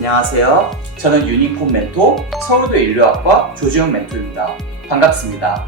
안녕하세요. 저는 유니콘 멘토 서울대 인류학과 조지훈 멘토입니다. 반갑습니다.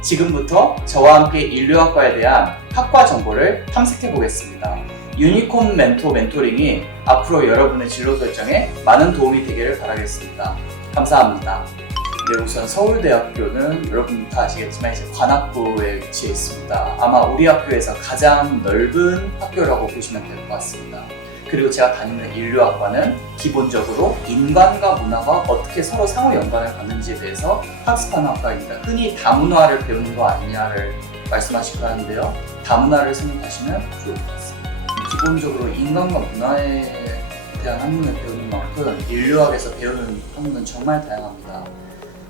지금부터 저와 함께 인류학과에 대한 학과 정보를 탐색해 보겠습니다. 유니콘 멘토 멘토링이 앞으로 여러분의 진로 설정에 많은 도움이 되기를 바라겠습니다. 감사합니다. 네, 우선 서울대학교는 여러분 다 아시겠지만 이제 관악구에 위치해 있습니다. 아마 우리 학교에서 가장 넓은 학교라고 보시면 될 것 같습니다. 그리고 제가 다니는 인류학과는 기본적으로 인간과 문화가 어떻게 서로 상호 연관을 갖는지에 대해서 학습하는 학과입니다. 흔히 다문화를 배우는 거 아니냐를 말씀하시고 하는데요. 다문화를 생각하시면 좋을 것 같습니다. 기본적으로 인간과 문화에 대한 학문을 배우는 만큼 인류학에서 배우는 학문은 정말 다양합니다.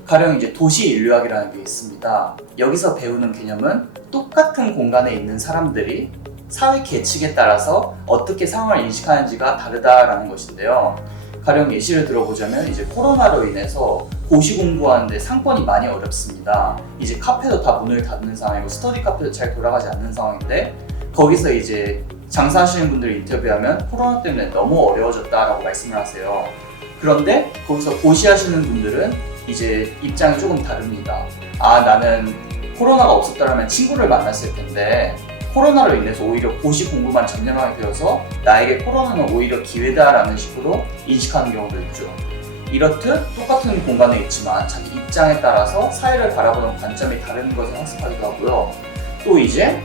가령 이제 도시 인류학이라는 게 있습니다. 여기서 배우는 개념은 똑같은 공간에 있는 사람들이 사회 계층에 따라서 어떻게 상황을 인식하는지가 다르다라는 것인데요. 가령 예시를 들어보자면 이제 코로나로 인해서 고시 공부하는데 상권이 많이 어렵습니다. 이제 카페도 다 문을 닫는 상황이고 스터디 카페도 잘 돌아가지 않는 상황인데 거기서 이제 장사하시는 분들 인터뷰하면 코로나 때문에 너무 어려워졌다라고 말씀을 하세요. 그런데 거기서 고시하시는 분들은 이제 입장이 조금 다릅니다. 아, 나는 코로나가 없었다면 친구를 만났을 텐데 코로나로 인해서 오히려 고시 공부만 전념하게 되어서 나에게 코로나는 오히려 기회다라는 식으로 인식하는 경우도 있죠. 이렇듯 똑같은 공간에 있지만 자기 입장에 따라서 사회를 바라보는 관점이 다른 것을 학습하기도 하고요. 또 이제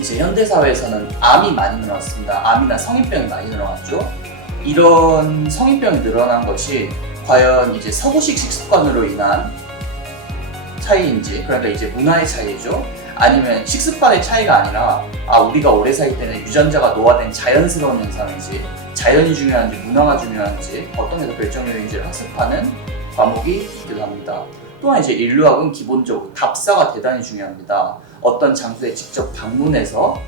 현대사회에서는 암이 많이 늘어났습니다. 암이나 성인병이 많이 늘어났죠. 이런 성인병이 늘어난 것이 과연 이제 서구식 식습관으로 인한 차이인지, 그러니까 이제 문화의 차이죠. 아니면 식습관의 차이가 아니라 우리가 오래 살기 때문에 유전자가 노화된 자연스러운 현상인지, 자연이 중요한지 문화가 중요한지 어떤 게 더 결정력인지를 학습하는 과목이 있기도 합니다. 또한 이제 인류학은 기본적으로 답사가 대단히 중요합니다. 어떤 장소에 직접 방문해서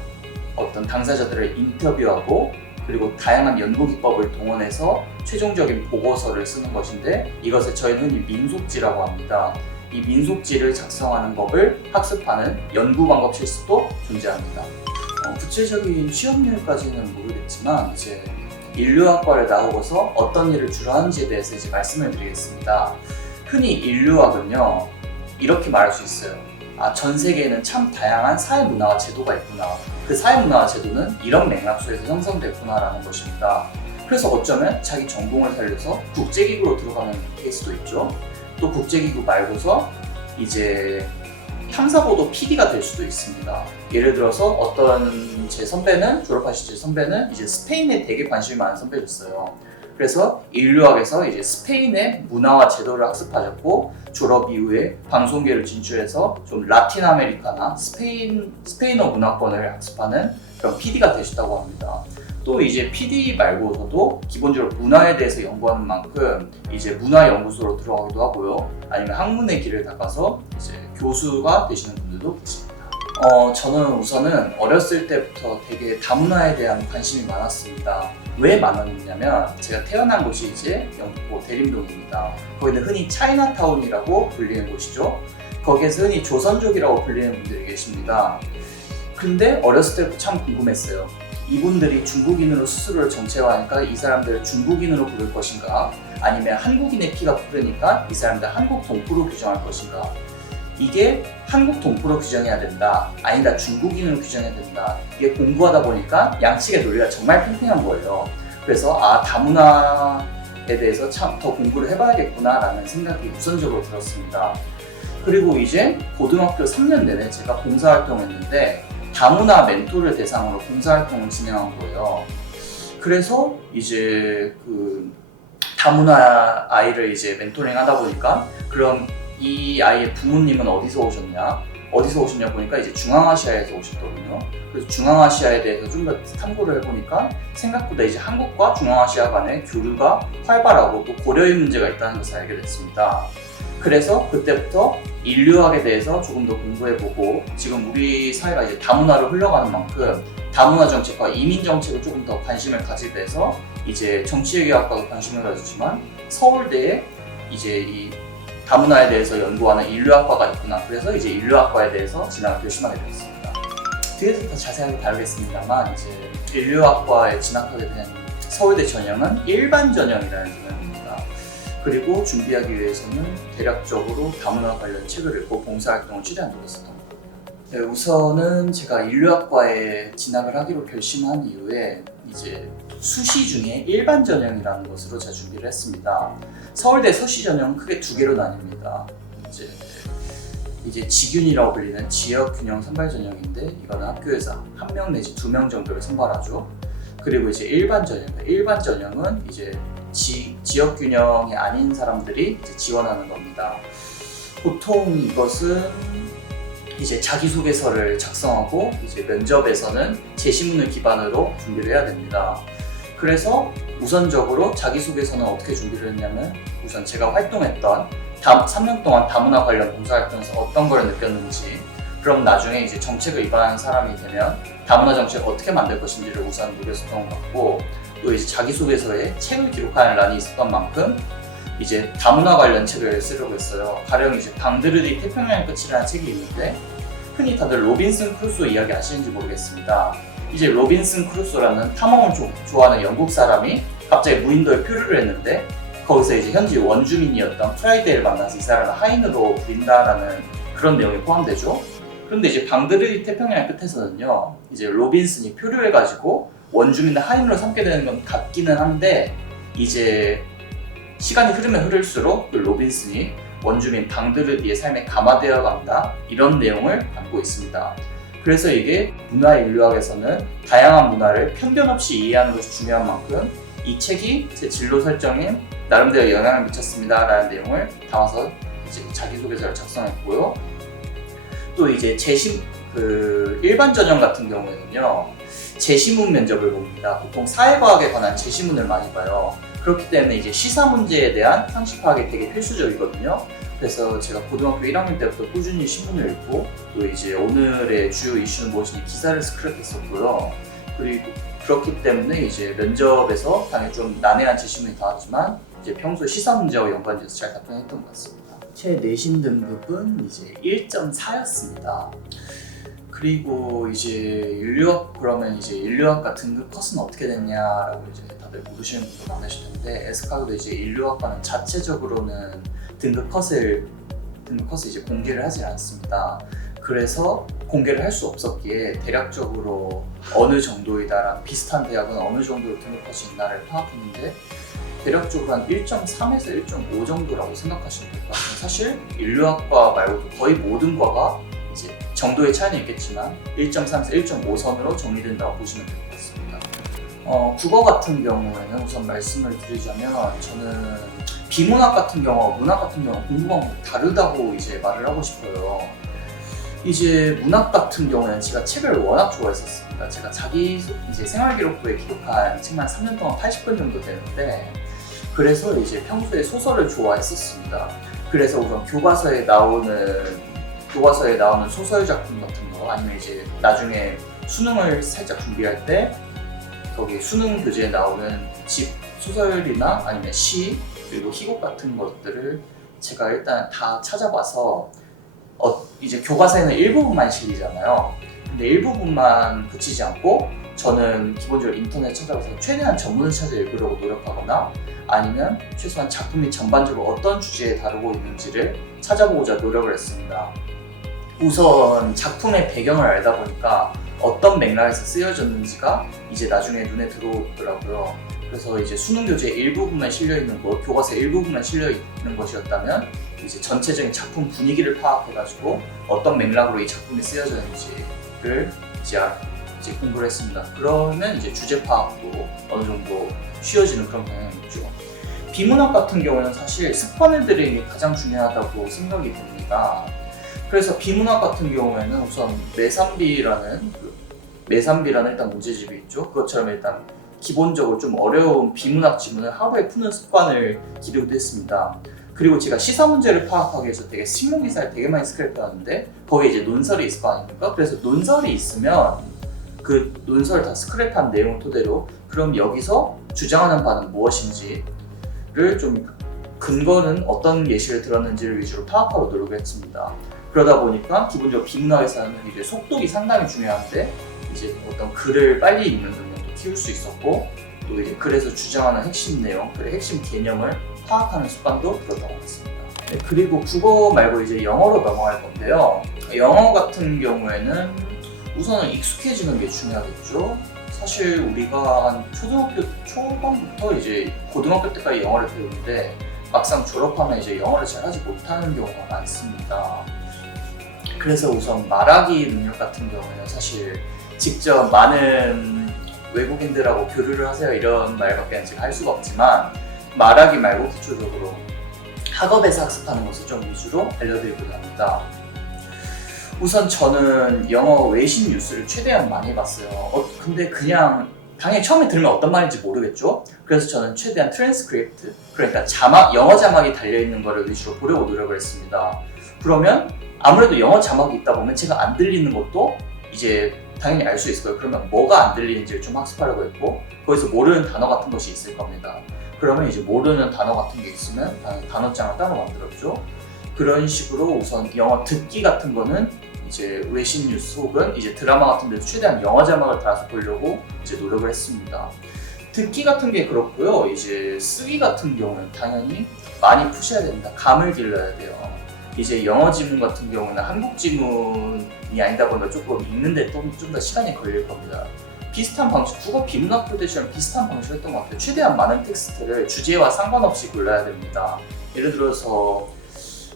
어떤 당사자들을 인터뷰하고 그리고 다양한 연구 기법을 동원해서 최종적인 보고서를 쓰는 것인데 이것을 저희는 흔히 민속지라고 합니다. 이 민속지를 작성하는 법을 학습하는 연구 방법 실습도 존재합니다. 구체적인 시험률까지는 모르겠지만 이제 인류학과를 나오고서 어떤 일을 주로 하는지에 대해서 이제 말씀을 드리겠습니다. 흔히 인류학은요 이렇게 말할 수 있어요. 전 세계에는 참 다양한 사회 문화와 제도가 있구나. 그 사회 문화와 제도는 이런 맥락 속에서 형성됐구나라는 것입니다. 그래서 어쩌면 자기 전공을 살려서 국제기구로 들어가는 케이스도 있죠. 또 국제기구 말고서 이제 탐사보도 PD가 될 수도 있습니다. 예를 들어서 어떤 제 선배는 졸업하실 제 선배는 이제 스페인에 되게 관심이 많은 선배였어요. 그래서 인류학에서 이제 스페인의 문화와 제도를 학습하셨고 졸업 이후에 방송계를 진출해서 좀 라틴 아메리카나 스페인어 문화권을 학습하는 그런 PD가 되셨다고 합니다. 또 이제 PD 말고서도 기본적으로 문화에 대해서 연구하는 만큼 이제 문화연구소로 들어가기도 하고요. 아니면 학문의 길을 닦아서 이제 교수가 되시는 분들도 계십니다. 저는 우선은 어렸을 때부터 되게 다문화에 대한 관심이 많았습니다. 왜 많았냐면 제가 태어난 곳이 이제 영등포 대림동입니다. 거기는 흔히 차이나타운이라고 불리는 곳이죠. 거기에서 흔히 조선족이라고 불리는 분들이 계십니다. 근데 어렸을 때부터 참 궁금했어요. 이분들이 중국인으로 스스로를 정체화하니까 이 사람들을 중국인으로 부를 것인가, 아니면 한국인의 피가 흐르니까 이 사람들 한국 동포로 규정할 것인가. 이게 한국 동포로 규정해야 된다, 아니다 중국인으로 규정해야 된다. 이게 공부하다 보니까 양측의 논리가 정말 팽팽한 거예요. 그래서 다문화에 대해서 참 더 공부를 해봐야겠구나 라는 생각이 우선적으로 들었습니다. 그리고 이제 고등학교 3년 내내 제가 봉사활동을 했는데 다문화 멘토를 대상으로 봉사활동을 진행한 거예요. 그래서 이제 그 다문화 아이를 이제 멘토링 하다 보니까 그럼 이 아이의 부모님은 어디서 오셨냐 보니까 이제 중앙아시아에서 오셨거든요. 그래서 중앙아시아에 대해서 좀 더 탐구를 해보니까 생각보다 이제 한국과 중앙아시아 간의 교류가 활발하고 또 고려의 문제가 있다는 것을 알게 됐습니다. 그래서 그때부터 인류학에 대해서 조금 더 공부해보고 지금 우리 사회가 이제 다문화로 흘러가는 만큼 다문화 정책과 이민 정책을 조금 더 관심을 가지게 돼서 이제 정치외교학과도 관심을 가졌지만 서울대에 이제 이 다문화에 대해서 연구하는 인류학과가 있구나. 그래서 이제 인류학과에 대해서 진학을 결심하게 되었습니다. 뒤에서 더 자세하게 다루겠습니다만 이제 인류학과에 진학하게 된 서울대 전형은 일반 전형이라는 전형입니다. 그리고 준비하기 위해서는 대략적으로 다문화 관련 책을 읽고 봉사활동을 최대한 노렸었던 거예요. 네, 우선은 제가 인류학과에 진학을 하기로 결심한 이후에 이제 수시 중에 일반 전형이라는 것으로 제가 준비를 했습니다. 서울대 서시 전형은 크게 두 개로 나뉩니다. 이제 지균이라고 불리는 지역균형 선발 전형인데 이거는 학교에서 1명 내지 2명 정도를 선발하죠. 그리고 이제 일반 전형입니다. 일반 전형은 이제 지역균형이 아닌 사람들이 이제 지원하는 겁니다. 보통 이것은 이제 자기소개서를 작성하고 이제 면접에서는 제시문을 기반으로 준비를 해야 됩니다. 그래서 우선적으로 자기소개서는 어떻게 준비를 했냐면 우선 제가 활동했던 3년 동안 다문화 관련 봉사활동에서 어떤 걸 느꼈는지, 그럼 나중에 이제 정책을 입안하는 사람이 되면 다문화 정책을 어떻게 만들 것인지를 우선 노렸었던 것 같고, 또 이제 자기소개서에 책을 기록하는 란이 있었던 만큼 이제 다문화 관련 책을 쓰려고 했어요. 가령 이제 방드르디 태평양의 끝이라는 책이 있는데 흔히 다들 로빈슨 크루소 이야기 아시는지 모르겠습니다. 이제 로빈슨 크루소라는 탐험을 좋아하는 영국 사람이 갑자기 무인도에 표류를 했는데 거기서 이제 현지 원주민이었던 프라이데를 만나서 이 사람을 하인으로 부린다라는 그런 내용이 포함되죠. 그런데 이제 방드르디 태평양의 끝에서는요, 이제 로빈슨이 표류해가지고 원주민을 하인으로 삼게 되는 건 같기는 한데 이제 시간이 흐르면 흐를수록 그 로빈슨이 원주민 방드르디의 삶에 감화되어 간다, 이런 내용을 담고 있습니다. 그래서 이게 문화인류학에서는 다양한 문화를 편견 없이 이해하는 것이 중요한 만큼 이 책이 제 진로 설정에 나름대로 영향을 미쳤습니다 라는 내용을 담아서 이제 자기소개서를 작성했고요. 또 이제 일반 전형 같은 경우에는요, 제시문 면접을 봅니다. 보통 사회과학에 관한 제시문을 많이 봐요. 그렇기 때문에 이제 시사 문제에 대한 상식 파악이 되게 필수적이거든요. 그래서 제가 고등학교 1학년 때부터 꾸준히 신문을 읽고 또 이제 오늘의 주요 이슈는 무엇인지 기사를 스크랩했었고요. 그리고 그렇기 때문에 이제 면접에서 당연히 좀 난해한 제시문이 나왔지만 이제 평소 시사 문제와 연관돼서 잘 답변했던 것 같습니다. 제 내신 등급은 이제 1.4였습니다. 그리고 이제 그러면 이제 인류학과 등급 컷은 어떻게 됐냐라고 이제 다들 모르시는 분도 많으실 텐데, 에스카그도 이제 인류학과는 자체적으로는 등급 컷을 이제 공개를 하지 않습니다. 그래서 공개를 할 수 없었기에 대략적으로 어느 정도이다라는, 비슷한 대학은 어느 정도로 등급 컷이 있나를 파악했는데 대략적으로 한 1.3에서 1.5 정도라고 생각하시면 될 것 같아요. 사실 인류학과 말고도 거의 모든 과가 이제 정도의 차이는 있겠지만 1.3에서 1.5 선으로 정리된다고 보시면 될 것 같습니다. 국어 같은 경우에는 우선 말씀을 드리자면 저는 비문학 같은 경우, 문학 같은 경우 공부 방법이 다르다고 이제 말을 하고 싶어요. 이제 문학 같은 경우에는 제가 책을 워낙 좋아했었습니다. 제가 이제 생활기록부에 기록한 책만 3년 동안 80권 정도 되는데, 그래서 이제 평소에 소설을 좋아했었습니다. 그래서 우선 교과서에 나오는 소설 작품 같은 거, 아니면 이제 나중에 수능을 살짝 준비할 때 거기 수능 교재에 나오는 소설이나 아니면 시, 그리고 희곡 같은 것들을 제가 일단 다 찾아봐서 이제 교과서에는 일부분만 실리잖아요. 근데 일부분만 그치지 않고 저는 기본적으로 인터넷 찾아봐서 최대한 전문을 찾아 읽으려고 노력하거나 아니면 최소한 작품이 전반적으로 어떤 주제에 다루고 있는지를 찾아보고자 노력을 했습니다. 우선 작품의 배경을 알다 보니까 어떤 맥락에서 쓰여졌는지가 이제 나중에 눈에 들어오더라고요. 그래서 이제 수능 교재 일부분만 실려있는 것, 교과서 일부분만 실려있는 것이었다면 이제 전체적인 작품 분위기를 파악해가지고 어떤 맥락으로 이 작품이 쓰여졌는지를 이제 공부를 했습니다. 그러면 이제 주제 파악도 어느 정도 쉬워지는 그런 경향이 있죠. 비문학 같은 경우는 사실 습관을 들이는 게 가장 중요하다고 생각이 듭니다. 그래서 비문학 같은 경우에는 우선 매산비라는 일단 문제집이 있죠. 그것처럼 일단 기본적으로 좀 어려운 비문학 지문을 하루에 푸는 습관을 기르기도 했습니다. 그리고 제가 시사 문제를 파악하기 위해서 되게 신문 기사를 되게 많이 스크랩해왔는데 거기에 이제 논설이 있을 거 아닙니까? 그래서 논설이 있으면 그 논설을 다 스크랩한 내용을 토대로 그럼 여기서 주장하는 바는 무엇인지를 좀 근거는 어떤 예시를 들었는지를 위주로 파악하고 노력을 했습니다. 그러다 보니까 기본적으로 비문학에서는 이제 속독이 상당히 중요한데 이제 어떤 글을 빨리 읽는 능력도 키울 수 있었고, 또 이제 글에서 주장하는 핵심 내용, 글의 핵심 개념을 파악하는 습관도 들었던 것 같습니다. 네, 그리고 국어 말고 이제 영어로 넘어갈 건데요. 영어 같은 경우에는 우선은 익숙해지는 게 중요하겠죠. 사실 우리가 한 초등학교 초반부터 이제 고등학교 때까지 영어를 배우는데 막상 졸업하면 이제 영어를 잘 하지 못하는 경우가 많습니다. 그래서 우선 말하기 능력 같은 경우에는 사실 직접 많은 외국인들하고 교류를 하세요 이런 말밖에 제가 할 수가 없지만 말하기 말고 기초적으로 학업에서 학습하는 것을 좀 위주로 알려드리고자 합니다. 우선 저는 영어 외신 뉴스를 최대한 많이 봤어요. 근데 그냥 당연히 처음에 들으면 어떤 말인지 모르겠죠? 그래서 저는 최대한 트랜스크립트, 그러니까 영어 자막이 달려있는 거를 위주로 보려고 노력을 했습니다. 그러면 아무래도 영어 자막이 있다 보면 제가 안 들리는 것도 이제 당연히 알 수 있을 거예요. 그러면 뭐가 안 들리는지를 좀 학습하려고 했고 거기서 모르는 단어 같은 것이 있을 겁니다. 그러면 이제 모르는 단어 같은 게 있으면 당연히 단어장을 따로 만들었죠. 그런 식으로 우선 영어 듣기 같은 거는 이제 외신 뉴스 혹은 이제 드라마 같은 데서 최대한 영어 자막을 달아서 보려고 이제 노력을 했습니다. 듣기 같은 게 그렇고요. 이제 쓰기 같은 경우는 당연히 많이 푸셔야 됩니다. 감을 길러야 돼요. 이제 영어 지문 같은 경우는 한국 지문이 아니다 보니까 조금 읽는데 좀 더 시간이 걸릴 겁니다. 비슷한 방식, 국어 비문학 교대처럼 비슷한 방식을 했던 것 같아요. 최대한 많은 텍스트를 주제와 상관없이 골라야 됩니다. 예를 들어서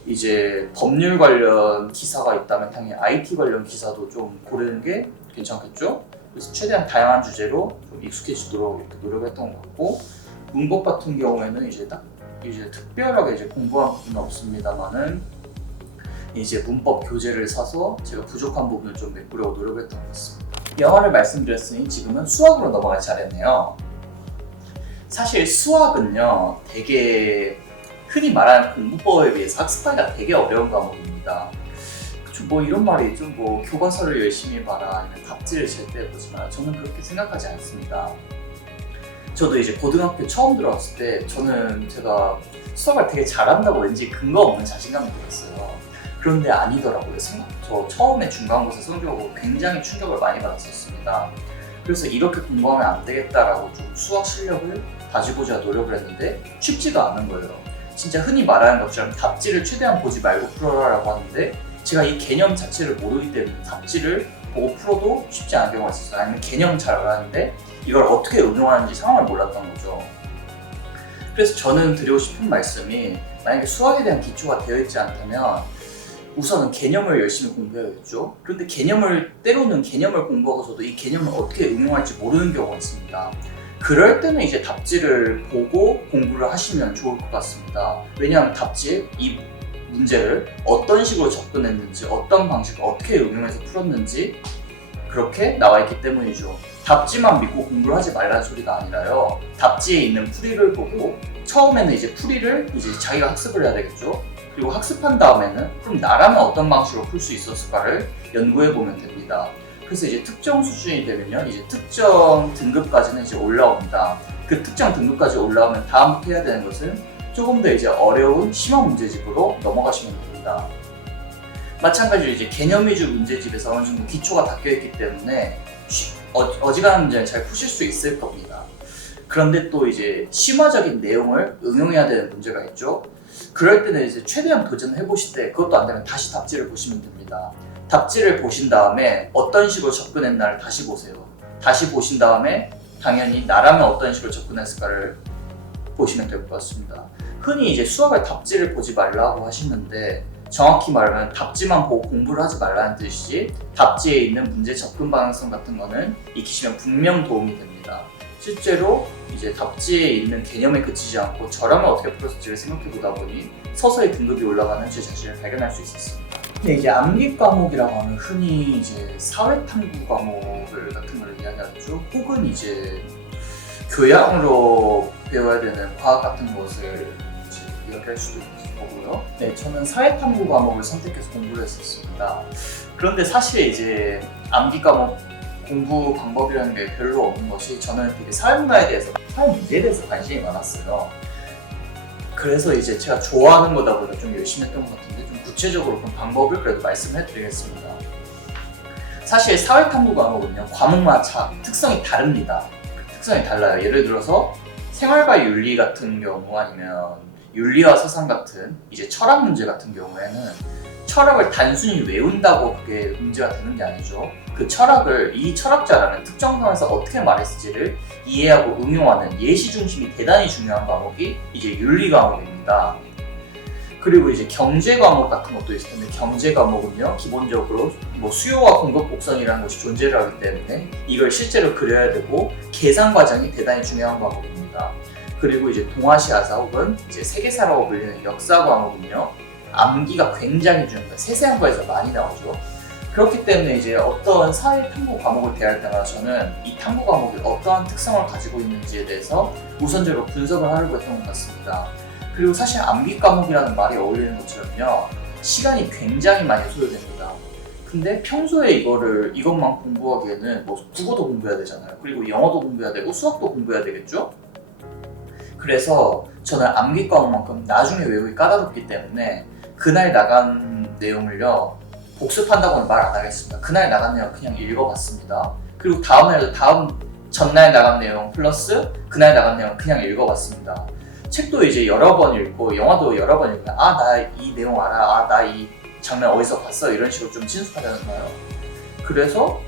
이제 법률 관련 기사가 있다면 당연히 IT 관련 기사도 좀 고르는 게 괜찮겠죠? 그래서 최대한 다양한 주제로 좀 익숙해지도록 이렇게 노력했던 것 같고 문법 같은 경우에는 이제 특별하게 이제 공부한 부분은 없습니다만은 이제 문법 교재를 사서 제가 부족한 부분을 좀 메꾸려고 노력했던 것 같습니다. 영어를 말씀드렸으니 지금은 수학으로 넘어갈 차례네요. 사실 수학은요 되게 흔히 말하는 공부법에 비해서 학습하기가 되게 어려운 과목입니다. 뭐 이런 말이 있죠. 뭐 교과서를 열심히 봐라 아니면 답지를 제때 보지 마라. 저는 그렇게 생각하지 않습니다. 저도 이제 고등학교 처음 들어왔을 때 저는 제가 수학을 되게 잘한다고 왠지 근거 없는 자신감이 들었어요. 그런데 아니더라고요. 저 처음에 중간고사 성적으로 굉장히 충격을 많이 받았었습니다. 그래서 이렇게 공부하면 안 되겠다라고 좀 수학 실력을 다지고자 노력을 했는데 쉽지가 않은 거예요. 진짜 흔히 말하는 것처럼 답지를 최대한 보지 말고 풀어라라고 하는데 제가 이 개념 자체를 모르기 때문에 답지를 보고 풀어도 쉽지 않은 경우가 있었어요. 아니면 개념 잘 알았는데 이걸 어떻게 응용하는지 상황을 몰랐던 거죠. 그래서 저는 드리고 싶은 말씀이 만약에 수학에 대한 기초가 되어 있지 않다면 우선은 개념을 열심히 공부해야겠죠. 그런데 때로는 개념을 공부하고서도 이 개념을 어떻게 응용할지 모르는 경우가 있습니다. 그럴 때는 이제 답지를 보고 공부를 하시면 좋을 것 같습니다. 왜냐하면 답지에 이 문제를 어떤 식으로 접근했는지 어떤 방식을 어떻게 응용해서 풀었는지 그렇게 나와 있기 때문이죠. 답지만 믿고 공부를 하지 말라는 소리가 아니라요. 답지에 있는 풀이를 보고 처음에는 이제 풀이를 이제 자기가 학습을 해야 되겠죠. 그리고 학습한 다음에는 그럼 나라면 어떤 방식으로 풀 수 있었을까를 연구해 보면 됩니다. 그래서 이제 특정 수준이 되면요, 이제 특정 등급까지는 이제 올라옵니다. 그 특정 등급까지 올라오면 다음부터 해야 되는 것은 조금 더 이제 어려운 심화 문제집으로 넘어가시면 됩니다. 마찬가지로 이제 개념 위주 문제집에서 어느 정도 기초가 닦여 있기 때문에 어지간한 문제는 잘 푸실 수 있을 겁니다. 그런데 또 이제 심화적인 내용을 응용해야 되는 문제가 있죠. 그럴 때는 이제 최대한 도전해 보실 때 그것도 안 되면 다시 답지를 보시면 됩니다. 답지를 보신 다음에 어떤 식으로 접근했나를 다시 보세요. 다시 보신 다음에 당연히 나라면 어떤 식으로 접근했을까를 보시면 될 것 같습니다. 흔히 이제 수학을 답지를 보지 말라고 하시는데 정확히 말하면 답지만 보고 공부를 하지 말라는 뜻이지 답지에 있는 문제 접근 방향성 같은 거는 익히시면 분명 도움이 됩니다. 실제로 이제 답지에 있는 개념에 그치지 않고 저라면 어떻게 풀었을지를 생각해 보다 보니 서서히 등급이 올라가는 제 자신을 발견할 수 있었습니다. 근데 이제 암기 과목이라고 하면 흔히 이제 사회탐구 과목을 같은 걸 이야기하죠. 혹은 이제 교양으로 배워야 되는 과학 같은 것을 이제 이야기할 수도 있을 거고요. 네, 저는 사회탐구 과목을 선택해서 공부를 했었습니다. 그런데 사실 이제 암기 과목 공부 방법이라는 게 별로 없는 것이 저는 되게 사회문화에 대해서, 사회 문제에 대해서 관심이 많았어요. 그래서 이제 제가 좋아하는 거다 보니까 좀 열심히 했던 것 같은데 좀 구체적으로 그런 방법을 그래도 말씀해 드리겠습니다. 사실 사회탐구 과목은요, 과목마다 특성이 다릅니다. 그 특성이 달라요. 예를 들어서 생활과 윤리 같은 경우 아니면 윤리와 사상 같은 이제 철학 문제 같은 경우에는 철학을 단순히 외운다고 그게 문제가 되는 게 아니죠. 그 철학을 이 철학자라는 특정 상황에서 어떻게 말했을지를 이해하고 응용하는 예시 중심이 대단히 중요한 과목이 이제 윤리 과목입니다. 그리고 이제 경제 과목 같은 것도 있을 텐데 경제 과목은요 기본적으로 뭐 수요와 공급 곡선이라는 것이 존재를 하기 때문에 이걸 실제로 그려야 되고 계산 과정이 대단히 중요한 과목입니다. 그리고 이제 동아시아사 혹은 이제 세계사라고 불리는 역사 과목은요 암기가 굉장히 중요합니다. 세세한 거에서 많이 나오죠. 그렇기 때문에 이제 어떤 사회 탐구 과목을 대할 때마다 저는 이 탐구 과목이 어떠한 특성을 가지고 있는지에 대해서 우선적으로 분석을 하려고 했던 것 같습니다. 그리고 사실 암기 과목이라는 말이 어울리는 것처럼요 시간이 굉장히 많이 소요됩니다. 근데 평소에 이것만 공부하기에는 뭐 국어도 공부해야 되잖아요. 그리고 영어도 공부해야 되고 수학도 공부해야 되겠죠? 그래서 저는 암기 과목만큼 나중에 외우기 까다롭기 때문에 그날 나간 내용을요 복습한다고는 말 안 하겠습니다. 그날 나간 내용 그냥 읽어봤습니다. 그리고 전날 나간 내용 플러스 그날 나간 내용 그냥 읽어봤습니다. 책도 이제 여러 번 읽고 영화도 여러 번 읽고 아 나 이 내용 알아, 아 나 이 장면 어디서 봤어 이런 식으로 좀 친숙하잖아요. 그래서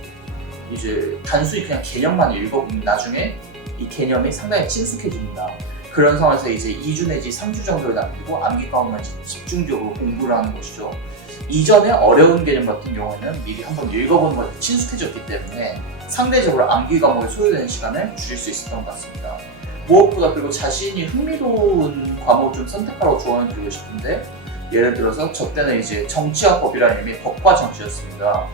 이제 단순히 그냥 개념만 읽어보면 나중에 이 개념이 상당히 친숙해집니다. 그런 상황에서 이제 2주 내지 3주 정도를 남기고 암기 과목만 집중적으로 공부를 하는 것이죠. 이전에 어려운 개념 같은 경우에는 미리 한번 읽어보는 것에 친숙해졌기 때문에 상대적으로 암기 과목에 소요되는 시간을 줄일 수 있었던 것 같습니다. 무엇보다 그리고 자신이 흥미로운 과목을 좀 선택하라고 조언을 드리고 싶은데 예를 들어서 저 때는 이제 정치와 법이라는 이름이 법과 정치였습니다.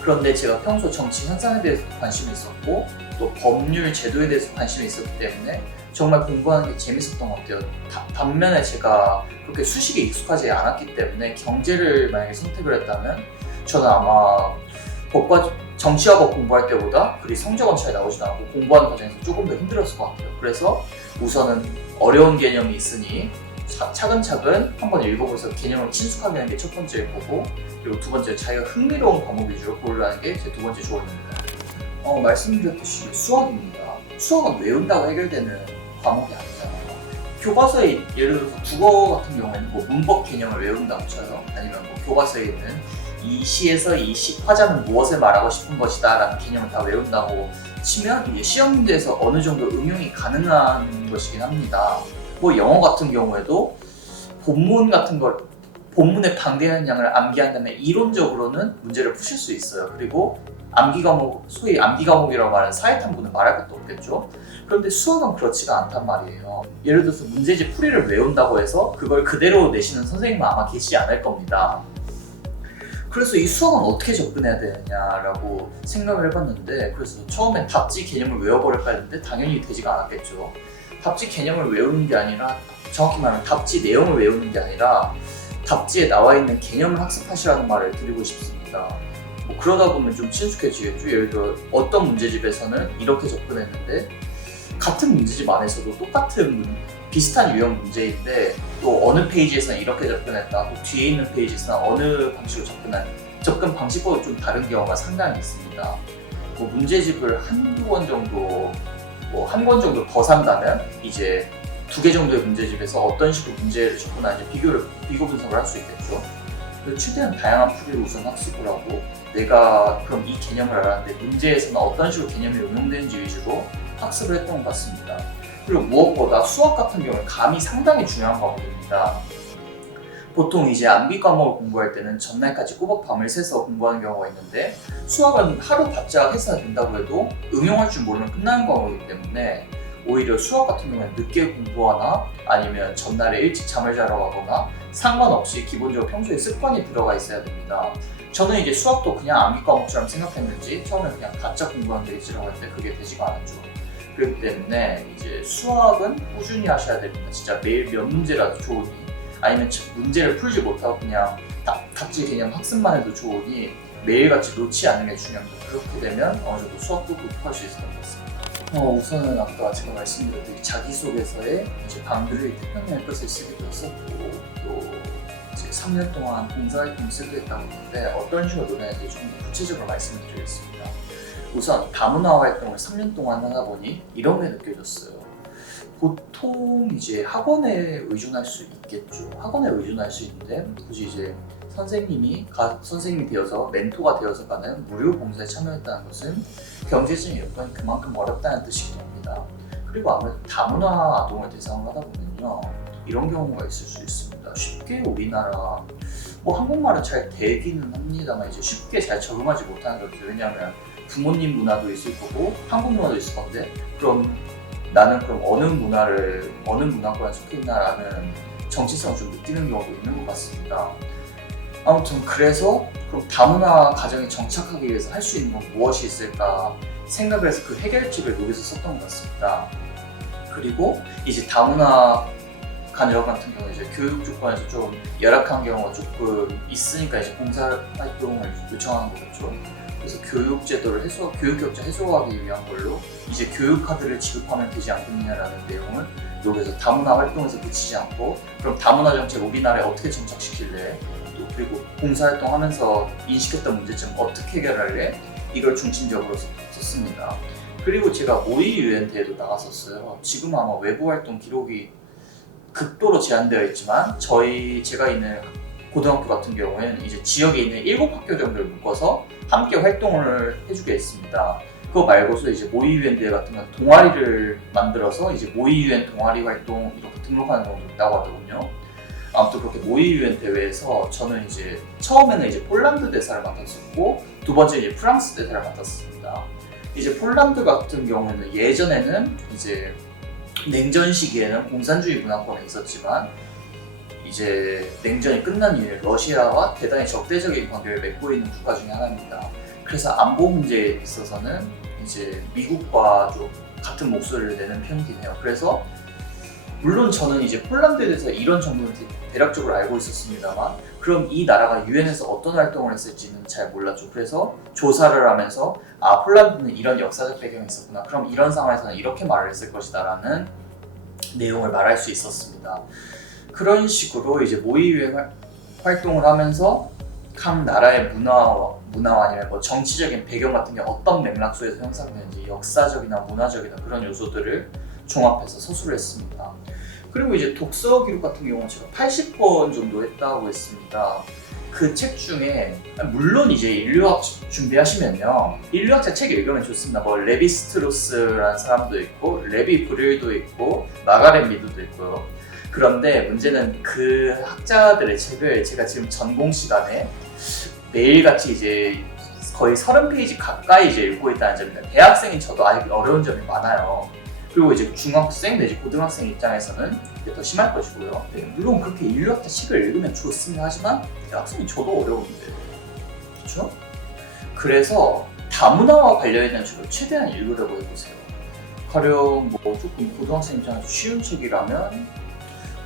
그런데 제가 평소 정치 현상에 대해서 관심이 있었고 또 법률 제도에 대해서 관심이 있었기 때문에 정말 공부하는 게 재밌었던 것 같아요. 반면에 제가 그렇게 수식에 익숙하지 않았기 때문에 경제를 만약에 선택을 했다면 저는 아마 법과 정치와 법 공부할 때보다 그리 성적은 잘 나오지도 않고 공부하는 과정에서 조금 더 힘들었을 것 같아요. 그래서 우선은 어려운 개념이 있으니 차근차근 한번 읽어보면서 개념을 친숙하게 하는 게 첫 번째일 거고 그리고 두 번째 자기가 흥미로운 과목 위주로 고르라는 게 제 두 번째 조언입니다. 말씀드렸듯이 수학입니다. 수학은 외운다고 해결되는 과목이 아니잖아요. 교과서에 예를 들어서 국어 같은 경우에는 뭐 문법 개념을 외운다고 쳐요. 아니면 뭐 교과서에 있는 이 시에서 이 화자는 무엇을 말하고 싶은 것이다 라는 개념을 다 외운다고 치면 이제 시험 문제에서 어느 정도 응용이 가능한 것이긴 합니다. 뭐 영어 같은 경우에도 본문의 방대한 양을 암기한 다음에 이론적으로는 문제를 푸실 수 있어요. 그리고 암기 과목, 소위 암기 과목이라고 말하는 사회탐구는 말할 것도 없겠죠. 그런데 수학은 그렇지가 않단 말이에요. 예를 들어서 문제집 풀이를 외운다고 해서 그걸 그대로 내시는 선생님은 아마 계시지 않을 겁니다. 그래서 이 수학은 어떻게 접근해야 되느냐라고 생각을 해봤는데 그래서 처음엔 답지 개념을 외워버릴까 했는데 당연히 되지가 않았겠죠. 답지 개념을 외우는 게 아니라 정확히 말하면 답지 내용을 외우는 게 아니라 답지에 나와 있는 개념을 학습하시라는 말을 드리고 싶습니다. 뭐 그러다 보면 좀 친숙해지겠죠. 예를 들어 어떤 문제집에서는 이렇게 접근했는데 같은 문제집 안에서도 똑같은 비슷한 유형 문제인데 또 어느 페이지에서는 이렇게 접근했다 또 뒤에 있는 페이지에서는 어느 방식으로 접근 방식법이 좀 다른 경우가 상당히 있습니다. 뭐 문제집을 한두 권 정도 한 권 정도 더 산다면 이제 2개 정도의 문제집에서 어떤 식으로 문제를 접근하는지 비교 분석을 할 수 있겠죠. 그래서 최대한 다양한 풀이를 우선 학습을 하고 내가 그럼 이 개념을 알았는데 문제에서는 어떤 식으로 개념이 응용되는지 위주로 학습을 했던 것 같습니다. 그리고 무엇보다 수학 같은 경우는 감이 상당히 중요한 과목입니다. 보통 이제 암기 과목을 공부할 때는 전날까지 꼬박 밤을 새서 공부하는 경우가 있는데 수학은 하루 바짝 해서 된다고 해도 응용할 줄 모르면 끝나는 과목이기 때문에 오히려 수학 같은 경우는 늦게 공부하나 아니면 전날에 일찍 잠을 자러 가거나 상관없이 기본적으로 평소에 습관이 들어가 있어야 됩니다. 저는 이제 수학도 그냥 암기 과목처럼 생각했는지 처음에 그냥 바짝 공부하는 게 일지라고 했는데 그게 되지가 않았죠. 그렇기 때문에 이제 수학은 꾸준히 하셔야 됩니다. 진짜 매일 몇 문제라도 좋으니 아니면 문제를 풀지 못하고 그냥 답지 개념 학습만 해도 좋으니 매일같이 놓지 않는 게 중요합니다. 그렇게 되면 어느 정도 수학도 극복할 수 있을 것 같습니다. 우선은 아까 제가 말씀드렸듯이 자기소개서에 이제 방글의 태평양의 끝을 쓰게 되었었고 또 이제 3년 동안 봉사활동을 쓰게 됐다고 했는데 어떤 식으로 노래하는지 좀 구체적으로 말씀을 드리겠습니다. 우선 다문화 활동을 3년 동안 하다 보니 이런 게 느껴졌어요. 보통 이제 학원에 의존할 수 있겠죠. 학원에 의존할 수 있는데 굳이 이제 선생님이 되어서 멘토가 되어서 가는 무료 봉사에 참여했다는 것은 경제적인 여건이 그만큼 어렵다는 뜻이기도 합니다. 그리고 아무래도 다문화 아동을 대상으로 하다 보면요, 이런 경우가 있을 수 있습니다. 쉽게 우리나라 한국말은 잘 되기는 합니다만 이제 쉽게 잘 적응하지 못하는 거죠. 왜냐하면 부모님 문화도 있을 거고 한국 문화도 있을 건데, 그럼 나는 어느 문화권에 속해 있나라는 정체성을 좀 느끼는 경우도 있는 것 같습니다. 아무튼 그래서 그럼 다문화 가정에 정착하기 위해서 할 수 있는 건 무엇이 있을까 생각을 해서 그 해결책을 여기서 썼던 것 같습니다. 그리고 이제 다문화 가정 같은 경우는 이제 교육 조건에서 좀 열악한 경우가 조금 있으니까 이제 봉사활동을 요청하는 거겠죠. 그래서 교육격차 해소하기 위한 걸로 이제 교육카드를 지급하면 되지 않겠느냐라는 내용을 여기서 다문화 활동에서 그치지 않고, 그럼 다문화 정책 우리나라에 어떻게 정착시킬래? 또 그리고 봉사활동하면서 인식했던 문제점 어떻게 해결할래? 이걸 중심적으로 썼습니다. 그리고 제가 모의 유엔대에도 나갔었어요. 지금 아마 외부 활동 기록이 극도로 제한되어 있지만 제가 있는 고등학교 같은 경우에는 이제 지역에 있는 7학교 정도를 묶어서 함께 활동을 해주게 했습니다. 그거 말고도 이제 모의유엔대 같은 경우 동아리를 만들어서 이제 모의유엔 동아리 활동 이렇게 등록하는 경우도 있다고 하더군요. 아무튼 그렇게 모의유엔 대회에서 저는 이제 처음에는 이제 폴란드 대사를 맡았었고, 두 번째 이제 프랑스 대사를 맡았습니다. 이제 폴란드 같은 경우는 예전에는 이제 냉전 시기에는 공산주의 문화권에 있었지만 이제 냉전이 끝난 이후에 러시아와 대단히 적대적인 관계를 맺고 있는 국가 중에 하나입니다. 그래서 안보 문제에 있어서는 이제 미국과 좀 같은 목소리를 내는 편이긴 해요. 그래서 물론 저는 이제 폴란드에 대해서 이런 정도는 대략적으로 알고 있었습니다만, 그럼 이 나라가 유엔에서 어떤 활동을 했을지는 잘 몰랐죠. 그래서 조사를 하면서 폴란드는 이런 역사적 배경이 있었구나, 그럼 이런 상황에서는 이렇게 말을 했을 것이다 라는 내용을 말할 수 있었습니다. 그런 식으로 이제 모의유엔 활동을 하면서 각 나라의 문화와 아니면 정치적인 배경 같은 게 어떤 맥락 속에서 형성되는지 역사적이나 문화적이나 그런 요소들을 종합해서 서술을 했습니다. 그리고 이제 독서 기록 같은 경우는 제가 80권 정도 했다고 했습니다. 그 책 중에 물론 이제 인류학 준비하시면요, 인류학자 책 읽으면 좋습니다. 레비 스트로스라는 사람도 있고 레비 브릴도 있고 마가렛 미드도 있고요. 그런데 문제는 그 학자들의 책을 제가 지금 전공 시간에 매일같이 이제 거의 30페이지 가까이 이제 읽고 있다는 점입니다. 대학생인 저도 알기 어려운 점이 많아요. 그리고 이제 중학생 내지 고등학생 입장에서는 이게 더 심할 것이고요. 물론 그렇게 인류학자 책을 읽으면 좋습니다. 하지만 대학생이 저도 어려운데, 그렇죠? 그래서 다문화와 관련된 책을 최대한 읽으려고 해보세요. 가령 조금 고등학생 입장에서 쉬운 책이라면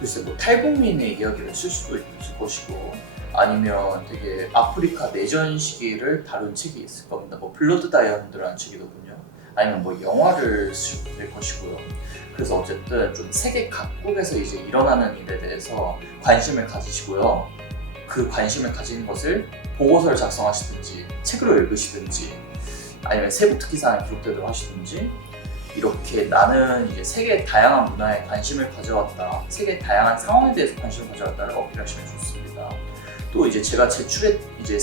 글쎄 탈북민의 이야기를 쓸 수도 있을 것이고, 아니면 되게 아프리카 내전 시기를 다룬 책이 있을 겁니다. 블러드 다이아몬드라는 책이거든요. 아니면 영화를 쓸 것이고요. 그래서 어쨌든 좀 세계 각국에서 이제 일어나는 일에 대해서 관심을 가지시고요. 그 관심을 가진 것을 보고서를 작성하시든지 책으로 읽으시든지 아니면 세부 특기사항에 기록되도록 하시든지, 이렇게 나는 이제 세계의 다양한 문화에 관심을 가져왔다, 세계의 다양한 상황에 대해서 관심을 가져왔다를 어필하시면 좋습니다. 또 이제 제가 제출에 이제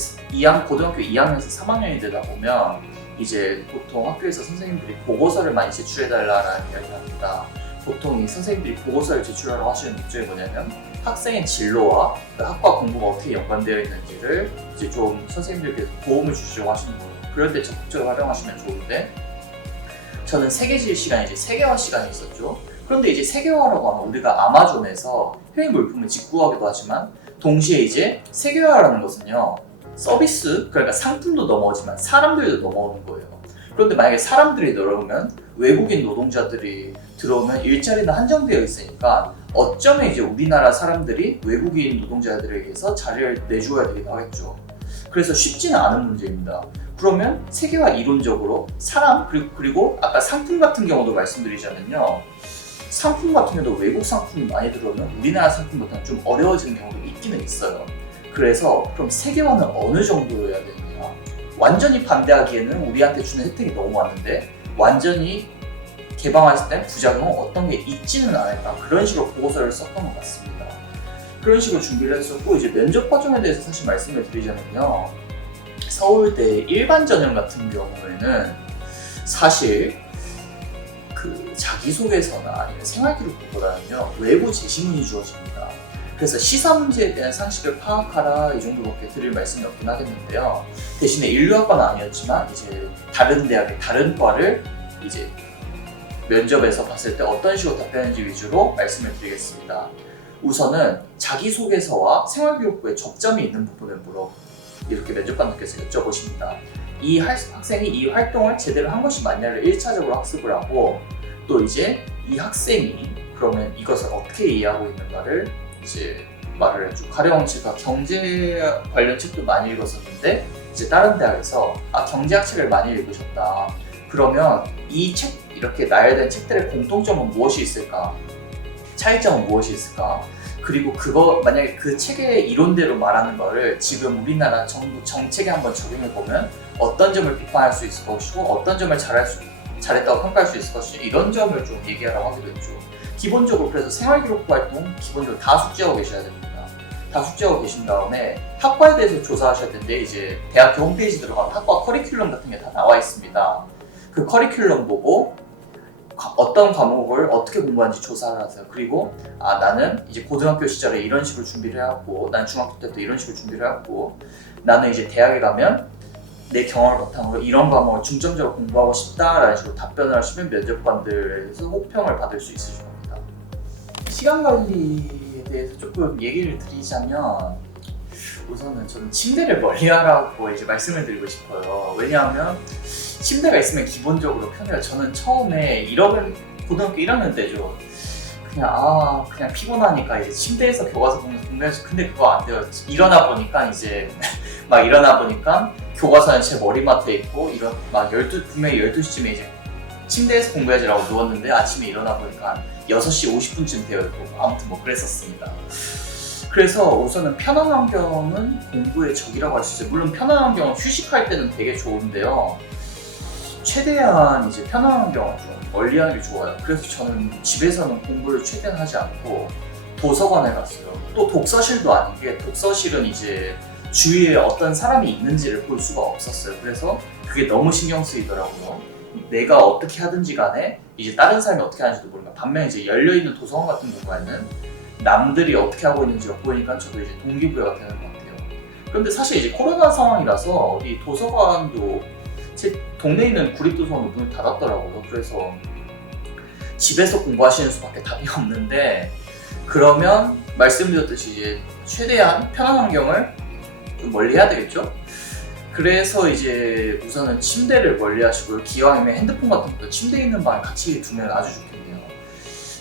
고등학교 2학년에서 3학년이 되다 보면 이제 보통 학교에서 선생님들이 보고서를 많이 제출해달라는 이야기를 합니다. 보통 이 선생님들이 보고서를 제출하라고 하시는 목적이 뭐냐면 학생의 진로와 그 학과 공부가 어떻게 연관되어 있는지를 이제 좀 선생님들께서 도움을 주시려고 하시는 거예요. 그럴 때 적극적으로 활용하시면 좋은데, 저는 세계지리 시간에 이제 세계화 시간이 있었죠. 그런데 이제 세계화라고 하면 우리가 아마존에서 해외 물품을 직구하기도 하지만 동시에 이제 세계화라는 것은요, 서비스, 그러니까 상품도 넘어오지만 사람들도 넘어오는 거예요. 그런데 만약에 사람들이 들어오면 외국인 노동자들이 들어오면 일자리는 한정되어 있으니까 어쩌면 이제 우리나라 사람들이 외국인 노동자들에게서 자리를 내줘야 되기도 하겠죠. 그래서 쉽지는 않은 문제입니다. 그러면 세계화 이론적으로 사람, 그리고 아까 상품 같은 경우도 말씀드리자면요, 상품 같은 경우도 외국 상품이 많이 들어오면 우리나라 상품보다는 좀 어려워지는 경우도 있기는 있어요. 그래서 그럼 세계화는 어느 정도로 해야 되느냐? 완전히 반대하기에는 우리한테 주는 혜택이 너무 많은데 완전히 개방했을 때 부작용은 어떤 게 있지는 않을까, 그런 식으로 보고서를 썼던 것 같습니다. 그런 식으로 준비를 했었고, 이제 면접 과정에 대해서 사실 말씀을 드리자면요, 서울대 일반 전형 같은 경우에는 사실 그 자기소개서나 아니면 생활기록부보다는요 외부 제시문이 주어집니다. 그래서 시사 문제에 대한 상식을 파악하라, 이 정도밖에 드릴 말씀이 없긴 하겠는데요. 대신에 인류학과는 아니었지만 이제 다른 대학의 다른 과를 이제 면접에서 봤을 때 어떤 식으로 답변하는지 위주로 말씀을 드리겠습니다. 우선은 자기소개서와 생활기록부에 접점이 있는 부분을 이렇게 면접관님께서 여쭤보십니다. 이 학생이 이 활동을 제대로 한 것이 맞냐를 1차적으로 학습을 하고, 또 이제 이 학생이 그러면 이것을 어떻게 이해하고 있는가를 이제 말을 해주고, 가령 제가 경제 관련 책도 많이 읽었었는데 이제 다른 대학에서 경제학 책을 많이 읽으셨다. 그러면 이 책, 이렇게 나열된 책들의 공통점은 무엇이 있을까? 차이점은 무엇이 있을까? 그리고 그거 만약에 그 책의 이론대로 말하는 거를 지금 우리나라 정부 정책에 한번 적용해 보면 어떤 점을 비판할 수 있을 것이고 어떤 점을 잘했다고 평가할 수 있을 것이고, 이런 점을 좀 얘기하라고 하게 됐죠. 기본적으로 그래서 생활기록부 활동 기본적으로 다 숙지하고 계셔야 됩니다. 다 숙지하고 계신 다음에 학과에 대해서 조사하셔야 되는데, 이제 대학교 홈페이지 들어가면 학과 커리큘럼 같은 게 다 나와 있습니다. 그 커리큘럼 보고 어떤 과목을 어떻게 공부하는지 조사를 하세요. 그리고 나는 이제 고등학교 시절에 이런 식으로 준비를 해왔고, 난 중학교 때도 이런 식으로 준비를 해왔고, 나는 이제 대학에 가면 내 경험을 바탕으로 이런 과목을 중점적으로 공부하고 싶다라는 식으로 답변을 하시면 면접관들에서 호평을 받을 수 있으실 겁니다. 시간 관리에 대해서 조금 얘기를 드리자면, 우선은 저는 침대를 멀리하라고 이제 말씀을 드리고 싶어요. 왜냐하면 침대가 있으면 기본적으로 편해요. 저는 처음에 고등학교 1학년 때죠. 그냥 피곤하니까 이제 침대에서 교과서 공부해서, 근데 그거 안 돼요. 일어나 보니까 교과서는 제 머리맡에 있고, 분명히 12시쯤에 이제 침대에서 공부해야지라고 누웠는데 아침에 일어나 보니까 6시 50분쯤 되어 있고, 아무튼 그랬었습니다. 그래서 우선은 편한 환경은 공부의 적이라고 할 수 있어요. 물론 편한 환경은 휴식할 때는 되게 좋은데요, 최대한 이제 편한 환경을 좀 멀리하는 게 좋아요. 그래서 저는 집에서는 공부를 최대한 하지 않고 도서관에 갔어요. 또 독서실도 아닌 게, 독서실은 이제 주위에 어떤 사람이 있는지를 볼 수가 없었어요. 그래서 그게 너무 신경 쓰이더라고요. 내가 어떻게 하든지 간에 이제 다른 사람이 어떻게 하는지도 모르니까. 반면 이제 열려있는 도서관 같은 경우에는 남들이 어떻게 하고 있는지가 보이니까 저도 이제 동기부여가 되는 것 같아요. 그런데 사실 이제 코로나 상황이라서 이 도서관도, 제 동네에 있는 구립도서관도 문을 닫았더라고요. 그래서 집에서 공부하시는 수밖에 답이 없는데, 그러면 말씀드렸듯이 이제 최대한 편한 환경을 좀 멀리 해야 되겠죠? 그래서 이제 우선은 침대를 멀리 하시고요. 기왕이면 핸드폰 같은 것도 침대에 있는 방에 같이 두면 아주 좋겠네요.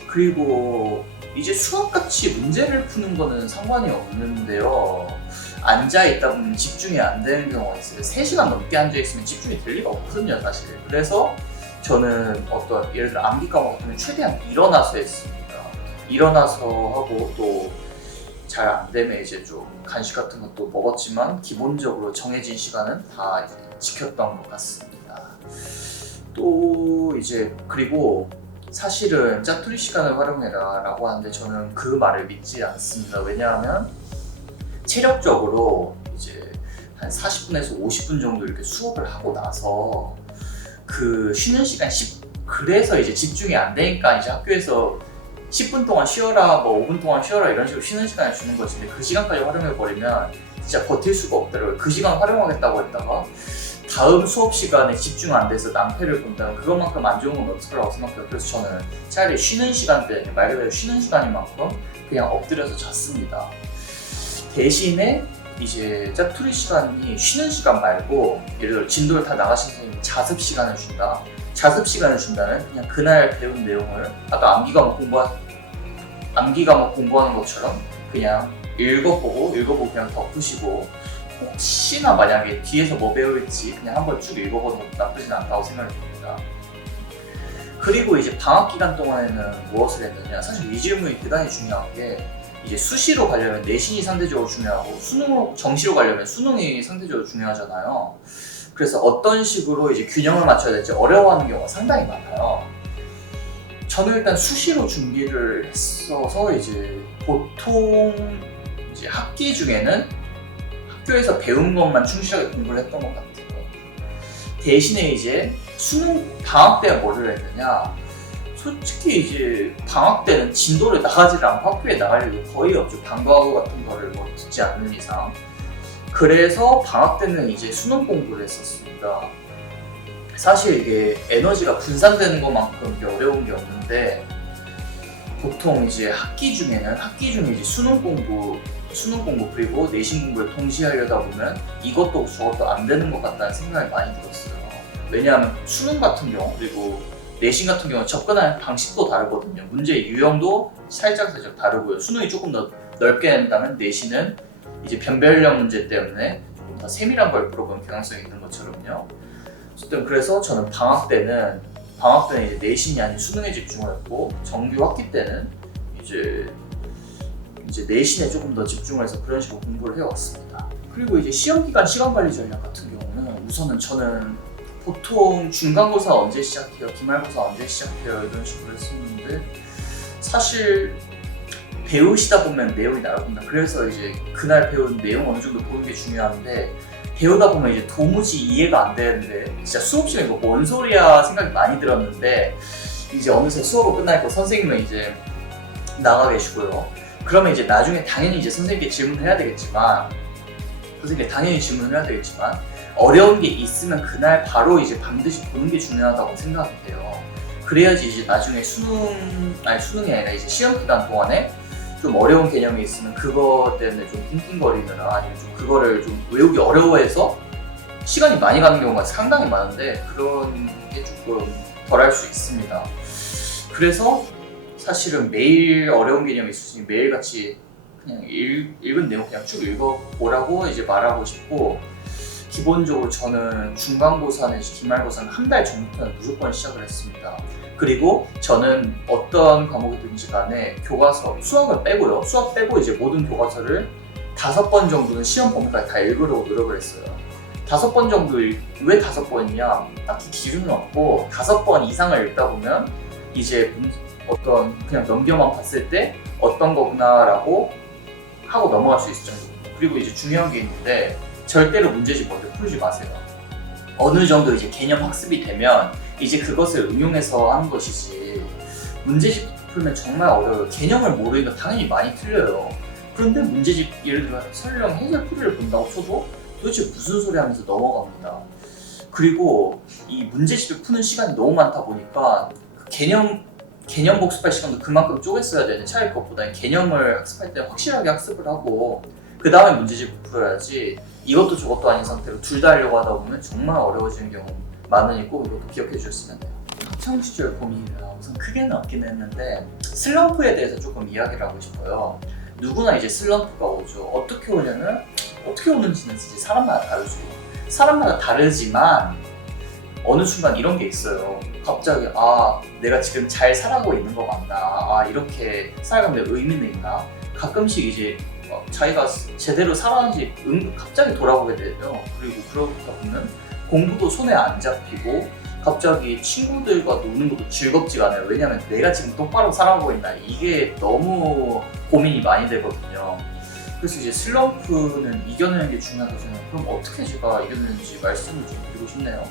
그리고 이제 수학같이 문제를 푸는 거는 상관이 없는데요, 앉아있다 보면 집중이 안 되는 경우가 있어요. 3시간 넘게 앉아있으면 집중이 될 리가 없거든요, 사실. 그래서 저는 예를 들어 암기 과목 같은 경우는 최대한 일어나서 했습니다. 일어나서 하고, 또 잘 안 되면 이제 좀 간식 같은 것도 먹었지만 기본적으로 정해진 시간은 다 이제 지켰던 것 같습니다. 또 이제 그리고 사실은 짜투리 시간을 활용해라 라고 하는데 저는 그 말을 믿지 않습니다. 왜냐하면 체력적으로 이제 한 40분에서 50분 정도 이렇게 수업을 하고 나서 그 쉬는 시간 그래서 이제 집중이 안 되니까 이제 학교에서 10분 동안 쉬어라, 5분 동안 쉬어라 이런 식으로 쉬는 시간을 주는 것인데, 그 시간까지 활용해버리면 진짜 버틸 수가 없더라고요. 그 시간 활용하겠다고 했다가 다음 수업 시간에 집중 안 돼서 낭패를 본다면 그것만큼 안 좋은 건 없을 거라고 생각해요. 그래서 저는 차라리 쉬는 시간 때, 말 그대로 쉬는 시간인 만큼 그냥 엎드려서 잤습니다. 대신에 이제 짜투리 시간이 쉬는 시간 말고, 예를 들어 진도를 다 나가신 선생님이 자습 시간을 준다. 자습 시간을 준다면 그냥 그날 배운 내용을 아까 암기 과목 공부하는 것처럼 그냥 읽어보고 그냥 덮으시고, 혹시나 만약에 뒤에서 뭐 배울지 그냥 한번 쭉 읽어보는 것도 나쁘진 않다고 생각이 듭니다. 그리고 이제 방학 기간 동안에는 무엇을 했느냐, 사실 이 질문이 대단히 중요한 게, 이제 수시로 가려면 내신이 상대적으로 중요하고 정시로 가려면 수능이 상대적으로 중요하잖아요. 그래서 어떤 식으로 이제 균형을 맞춰야 될지 어려워하는 경우가 상당히 많아요. 저는 일단 수시로 준비를 했어서 이제 보통 이제 학기 중에는 학교에서 배운 것만 충실하게 공부를 했던 것 같아요. 대신에 이제 수능 방학 때 뭐를 했느냐, 솔직히 이제 방학 때는 진도를 나가지를 않고 학교에 나갈 일도 거의 없죠. 방과후 같은 거를 뭐 듣지 않는 이상. 그래서 방학 때는 이제 수능 공부를 했었습니다. 사실 이게 에너지가 분산되는 것만큼 이게 어려운 게 없는데, 보통 이제 학기 중에 이제 수능 공부 그리고 내신 공부를 동시에 하려다 보면 이것도 저것도 안 되는 것 같다는 생각이 많이 들었어요. 왜냐하면 수능 같은 경우 그리고 내신 같은 경우는 접근하는 방식도 다르거든요. 문제 유형도 살짝 다르고요. 수능이 조금 더 넓게 낸다면 내신은 이제 변별력 문제 때문에 조금 더 세밀한 걸 물어보는 경향성이 있는 것처럼요. 어쨌든 그래서 저는 방학 때는 이제 내신이 아닌 수능에 집중을 했고, 정규 학기 때는 이제 내신에 조금 더 집중을 해서 그런 식으로 공부를 해왔습니다. 그리고 이제 시험 기간 시간 관리 전략 같은 경우는 우선은 저는 보통 중간고사 언제 시작해요, 기말고사 언제 시작해요 이런 식으로 했었는데, 사실 배우시다 보면 내용이 나옵니다. 그래서 이제 그날 배운 내용 어느 정도 보는 게 중요한데, 배우다 보면 이제 도무지 이해가 안 되는데 진짜 수업 시간에 이거 뭔 소리야 생각이 많이 들었는데, 이제 어느새 수업을 끝나니까 선생님은 이제 나가 계시고요. 그러면 이제 나중에 당연히 이제 선생님께 질문을 해야 되겠지만 어려운 게 있으면 그날 바로 이제 반드시 보는 게 중요하다고 생각이 돼요. 그래야지 이제 나중에 수능이 아니라 이제 시험 기간 동안에 좀 어려운 개념이 있으면 그거 때문에 좀 낑낑거리거나 아니면 좀 그거를 좀 외우기 어려워해서 시간이 많이 가는 경우가 상당히 많은데, 그런 게 조금 덜할 수 있습니다. 그래서 사실은 매일 어려운 개념이 있으니 매일같이 그냥 읽은 내용 그냥 쭉 읽어보라고 이제 말하고 싶고, 기본적으로 저는 중간고사 내지 기말고사는 한 달 전부터는 무조건 시작을 했습니다. 그리고 저는 어떤 과목이든지 간에 교과서, 수학 빼고 이제 모든 교과서를 5번 정도는 시험 범위까지 다 읽으려고 노력을 했어요. 5번 정도 왜 5번이냐? 딱히 기준은 없고 5번 이상을 읽다 보면 이제 어떤 그냥 넘겨만 봤을 때 어떤 거구나라고 하고 넘어갈 수 있을 정도. 그리고 이제 중요한 게 있는데, 절대로 문제집 먼저 풀지 마세요. 어느 정도 이제 개념 학습이 되면 이제 그것을 응용해서 하는 것이지, 문제집 풀면 정말 어려워요. 개념을 모르니까 당연히 많이 틀려요. 그런데 문제집 예를 들어 설령 해설풀이를 본다고 쳐도 도대체 무슨 소리 하면서 넘어갑니다. 그리고 이 문제집을 푸는 시간이 너무 많다 보니까 개념 복습할 시간도 그만큼 쪼갰어야 되는, 차라리 그것보다는 개념을 학습할 때 확실하게 학습을 하고 그 다음에 문제집을 풀어야지, 이것도 저것도 아닌 상태로 둘 다 하려고 하다 보면 정말 어려워지는 경우 많으니까 이것도 기억해 주셨으면 돼요. 학창시절 고민이라 우선 크게는 없긴 했는데, 슬럼프에 대해서 조금 이야기를 하고 싶어요. 누구나 이제 슬럼프가 오죠. 어떻게 오는지는 이제 사람마다 다르지만 어느 순간 이런 게 있어요. 갑자기 내가 지금 잘 살아가고 있는 거 맞나? 이렇게 살아가는데 의미는 있나? 가끔씩 이제 자기가 제대로 살아가는지 갑자기 돌아보게 되죠. 그리고 그러다 보면 공부도 손에 안 잡히고 갑자기 친구들과 노는 것도 즐겁지가 않아요. 왜냐면 내가 지금 똑바로 살아가고 있나, 이게 너무 고민이 많이 되거든요. 그래서 이제 슬럼프는 이겨내는 게 중요하다고 생각해요. 그럼 어떻게 제가 이겨내는지 말씀을 좀 드리고 싶네요.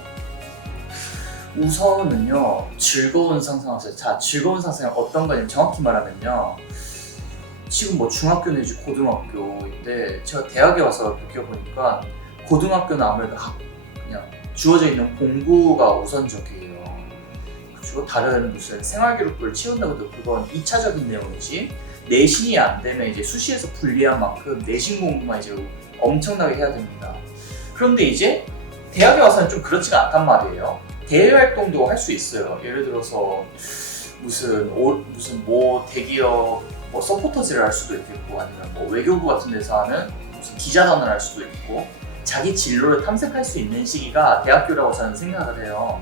우선은요, 즐거운 상상하세요. 자, 즐거운 상상이 어떤 거냐면, 정확히 말하면요, 지금 뭐 중학교 내지 고등학교인데 제가 대학에 와서 느껴보니까 고등학교는 아무래도 그냥 주어져 있는 공부가 우선적이에요. 그리고 다른 무슨 생활기록부를 채운다고 해도 그건 2차적인 내용이지, 내신이 안 되면 이제 수시에서 불리한 만큼 내신 공부만 이제 엄청나게 해야 됩니다. 그런데 이제 대학에 와서는 좀 그렇지가 않단 말이에요. 대외 활동도 할 수 있어요. 예를 들어서 무슨 대기업 서포터즈를 할 수도 있겠고, 아니면 외교부 같은 데서 하는 무슨 기자단을 할 수도 있고, 자기 진로를 탐색할 수 있는 시기가 대학교라고 저는 생각을 해요.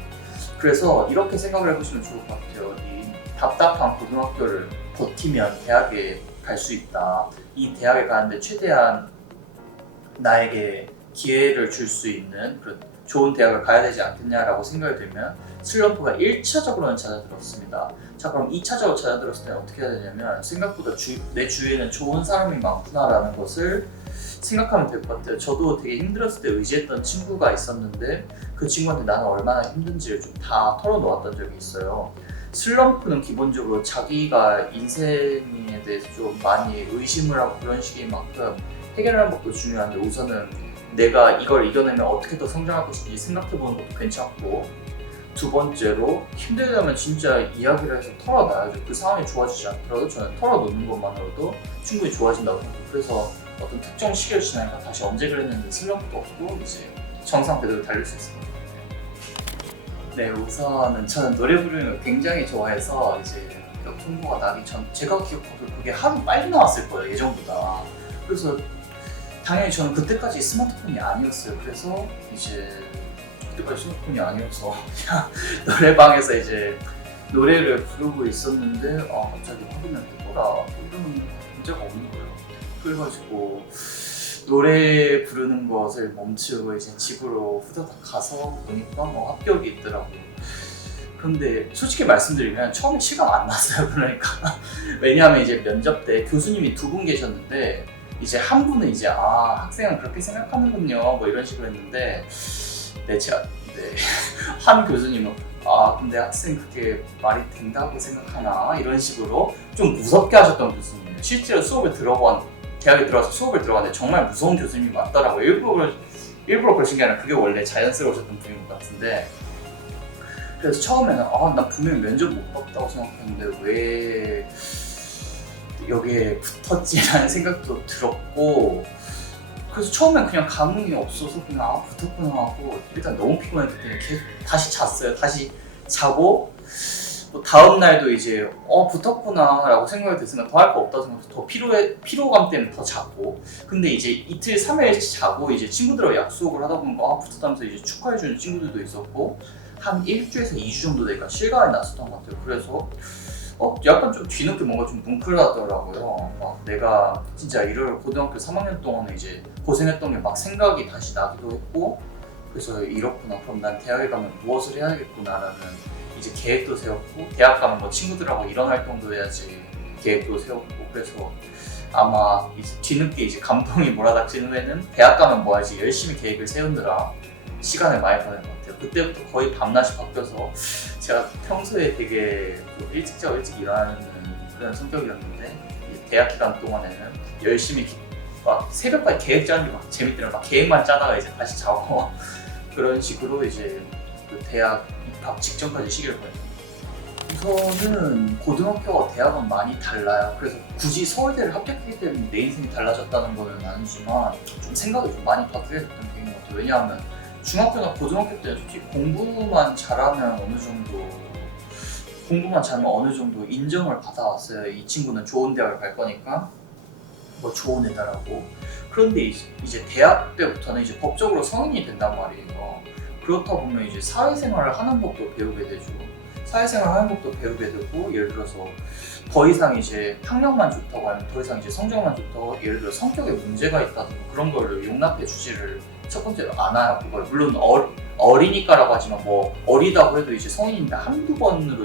그래서 이렇게 생각을 해보시면 좋을 것 같아요. 이 답답한 고등학교를 버티면 대학에 갈 수 있다. 이 대학에 가는데 최대한 나에게 기회를 줄 수 있는 그런 좋은 대학을 가야 되지 않겠냐라고 생각이 들면 슬럼프가 1차적으로는 잦아들었습니다. 자, 그럼 2차적으로 잦아들었을 때는 어떻게 해야 되냐면 생각보다 내 주위에는 좋은 사람이 많구나라는 것을 생각하면 될 것 같아요. 저도 되게 힘들었을 때 의지했던 친구가 있었는데 그 친구한테 나는 얼마나 힘든지를 좀 다 털어놓았던 적이 있어요. 슬럼프는 기본적으로 자기가 인생에 대해서 좀 많이 의심을 하고 그런 시기인 만큼 해결하는 것도 중요한데 우선은 내가 이걸 이겨내면 어떻게 더 성장할 것인지 생각해보는 것도 괜찮고, 두 번째로 힘들다면 진짜 이야기를 해서 털어놔야죠. 그 상황이 좋아지지 않더라도 저는 털어놓는 것만으로도 충분히 좋아진다고 생각해요. 그래서 어떤 특정 시기를 지나니까 다시 언제 그랬는데 슬럼프도 없고 이제 정상 그대로 달릴 수 있습니다. 네, 우선은 저는 노래 부르는 걸 굉장히 좋아해서 이제 통보가 나기 전 제가 기억하기로 그게 하루 빨리 나왔을 거예요, 예전보다. 그래서 당연히 저는 그때까지 스마트폰이 아니었어요. 그래서 이제 그때까지 스마트폰이 아니어서 그냥 노래방에서 이제 노래를 부르고 있었는데 갑자기 확인을 했더라. 이러면 문제가 없는 거예요. 그래가지고 노래 부르는 것을 멈추고 이제 집으로 후다닥 가서 보니까 뭐 합격이 있더라고요. 그런데 솔직히 말씀드리면 처음에 실감 안 났어요. 그러니까 왜냐하면 이제 면접 때 교수님이 두 분 계셨는데 이제 한 분은 이제 학생은 그렇게 생각하는군요 뭐 이런 식으로 했는데 한 교수님은 근데 학생 그게 말이 된다고 생각하나 이런 식으로 좀 무섭게 하셨던 교수님이에요. 실제로 대학에 들어와서 수업을 들어갔는데 정말 무서운 교수님이 맞더라고요. 일부러 그러신 게 아니라 그게 원래 자연스러우셨던 분인 것 같은데, 그래서 처음에는 나 분명히 면접 못 봤다고 생각했는데 왜 여기에 붙었지라는 생각도 들었고, 그래서 처음엔 그냥 감흥이 없어서 그냥 붙었구나 하고 일단 너무 피곤했기 때문에 계속 다시 잤어요. 다시 자고 다음 날도 이제 붙었구나 라고 생각이 됐으니까 더 할 거 없다고 생각해서 더 피로감 때문에 더 자고, 근데 이제 이틀 3일 자고 이제 친구들하고 약속을 하다 보니까 붙었다면서 이제 축하해주는 친구들도 있었고 한 1주에서 2주 정도 되니까 실감이 났었던 것 같아요. 그래서 약간 좀 뒤늦게 뭔가 좀 뭉클하더라고요. 막 내가 진짜 이를 고등학교 3학년 동안에 이제 고생했던 게 막 생각이 다시 나기도 했고, 그래서 이렇구나, 그럼 난 대학에 가면 무엇을 해야겠구나라는 이제 계획도 세웠고, 대학 가면 뭐 친구들하고 이런 활동도 해야지 계획도 세웠고, 그래서 아마 이제 뒤늦게 이제 감동이 몰아닥친 후에는 대학 가면 뭐 하지 열심히 계획을 세우느라 시간을 많이 보낸 것 같아요. 그때부터 거의 밤낮이 바뀌어서 제가 평소에 되게 일찍 자고 일찍 일어나는 그런 성격이었는데 대학 기간 동안에는 열심히 막 새벽까지 계획 짜는 게 막 재밌더라고요. 막 계획만 짜다가 이제 다시 자고 그런 식으로 이제 그 대학 입학 직전까지 시기를 보냈어요. 우선은 고등학교와 대학은 많이 달라요. 그래서 굳이 서울대를 합격했기 때문에 내 인생이 달라졌다는 거는 아니지만 좀 생각이 좀 많이 바뀌게 됐던 계기인 것 같아요. 왜냐하면 중학교나 고등학교 때는 솔직히 공부만 잘하면 어느 정도 인정을 받아왔어요. 이 친구는 좋은 대학을 갈 거니까 뭐 좋은 애다라고. 그런데 이제 대학 때부터는 이제 법적으로 성인이 된단 말이에요. 그렇다 보면 이제 사회생활을 하는 법도 배우게 되죠. 사회생활 하는 법도 배우게 되고, 예를 들어서 더 이상 이제 학력만 좋다고 하면 더 이상 이제 성적만 좋다고, 예를 들어 성격에 문제가 있다든가 그런 거를 용납해 주지를 첫 번째로 않아요. 그걸 물론 어리니까라고 하지만 뭐 어리다고 해도 이제 성인인데 한두 번으로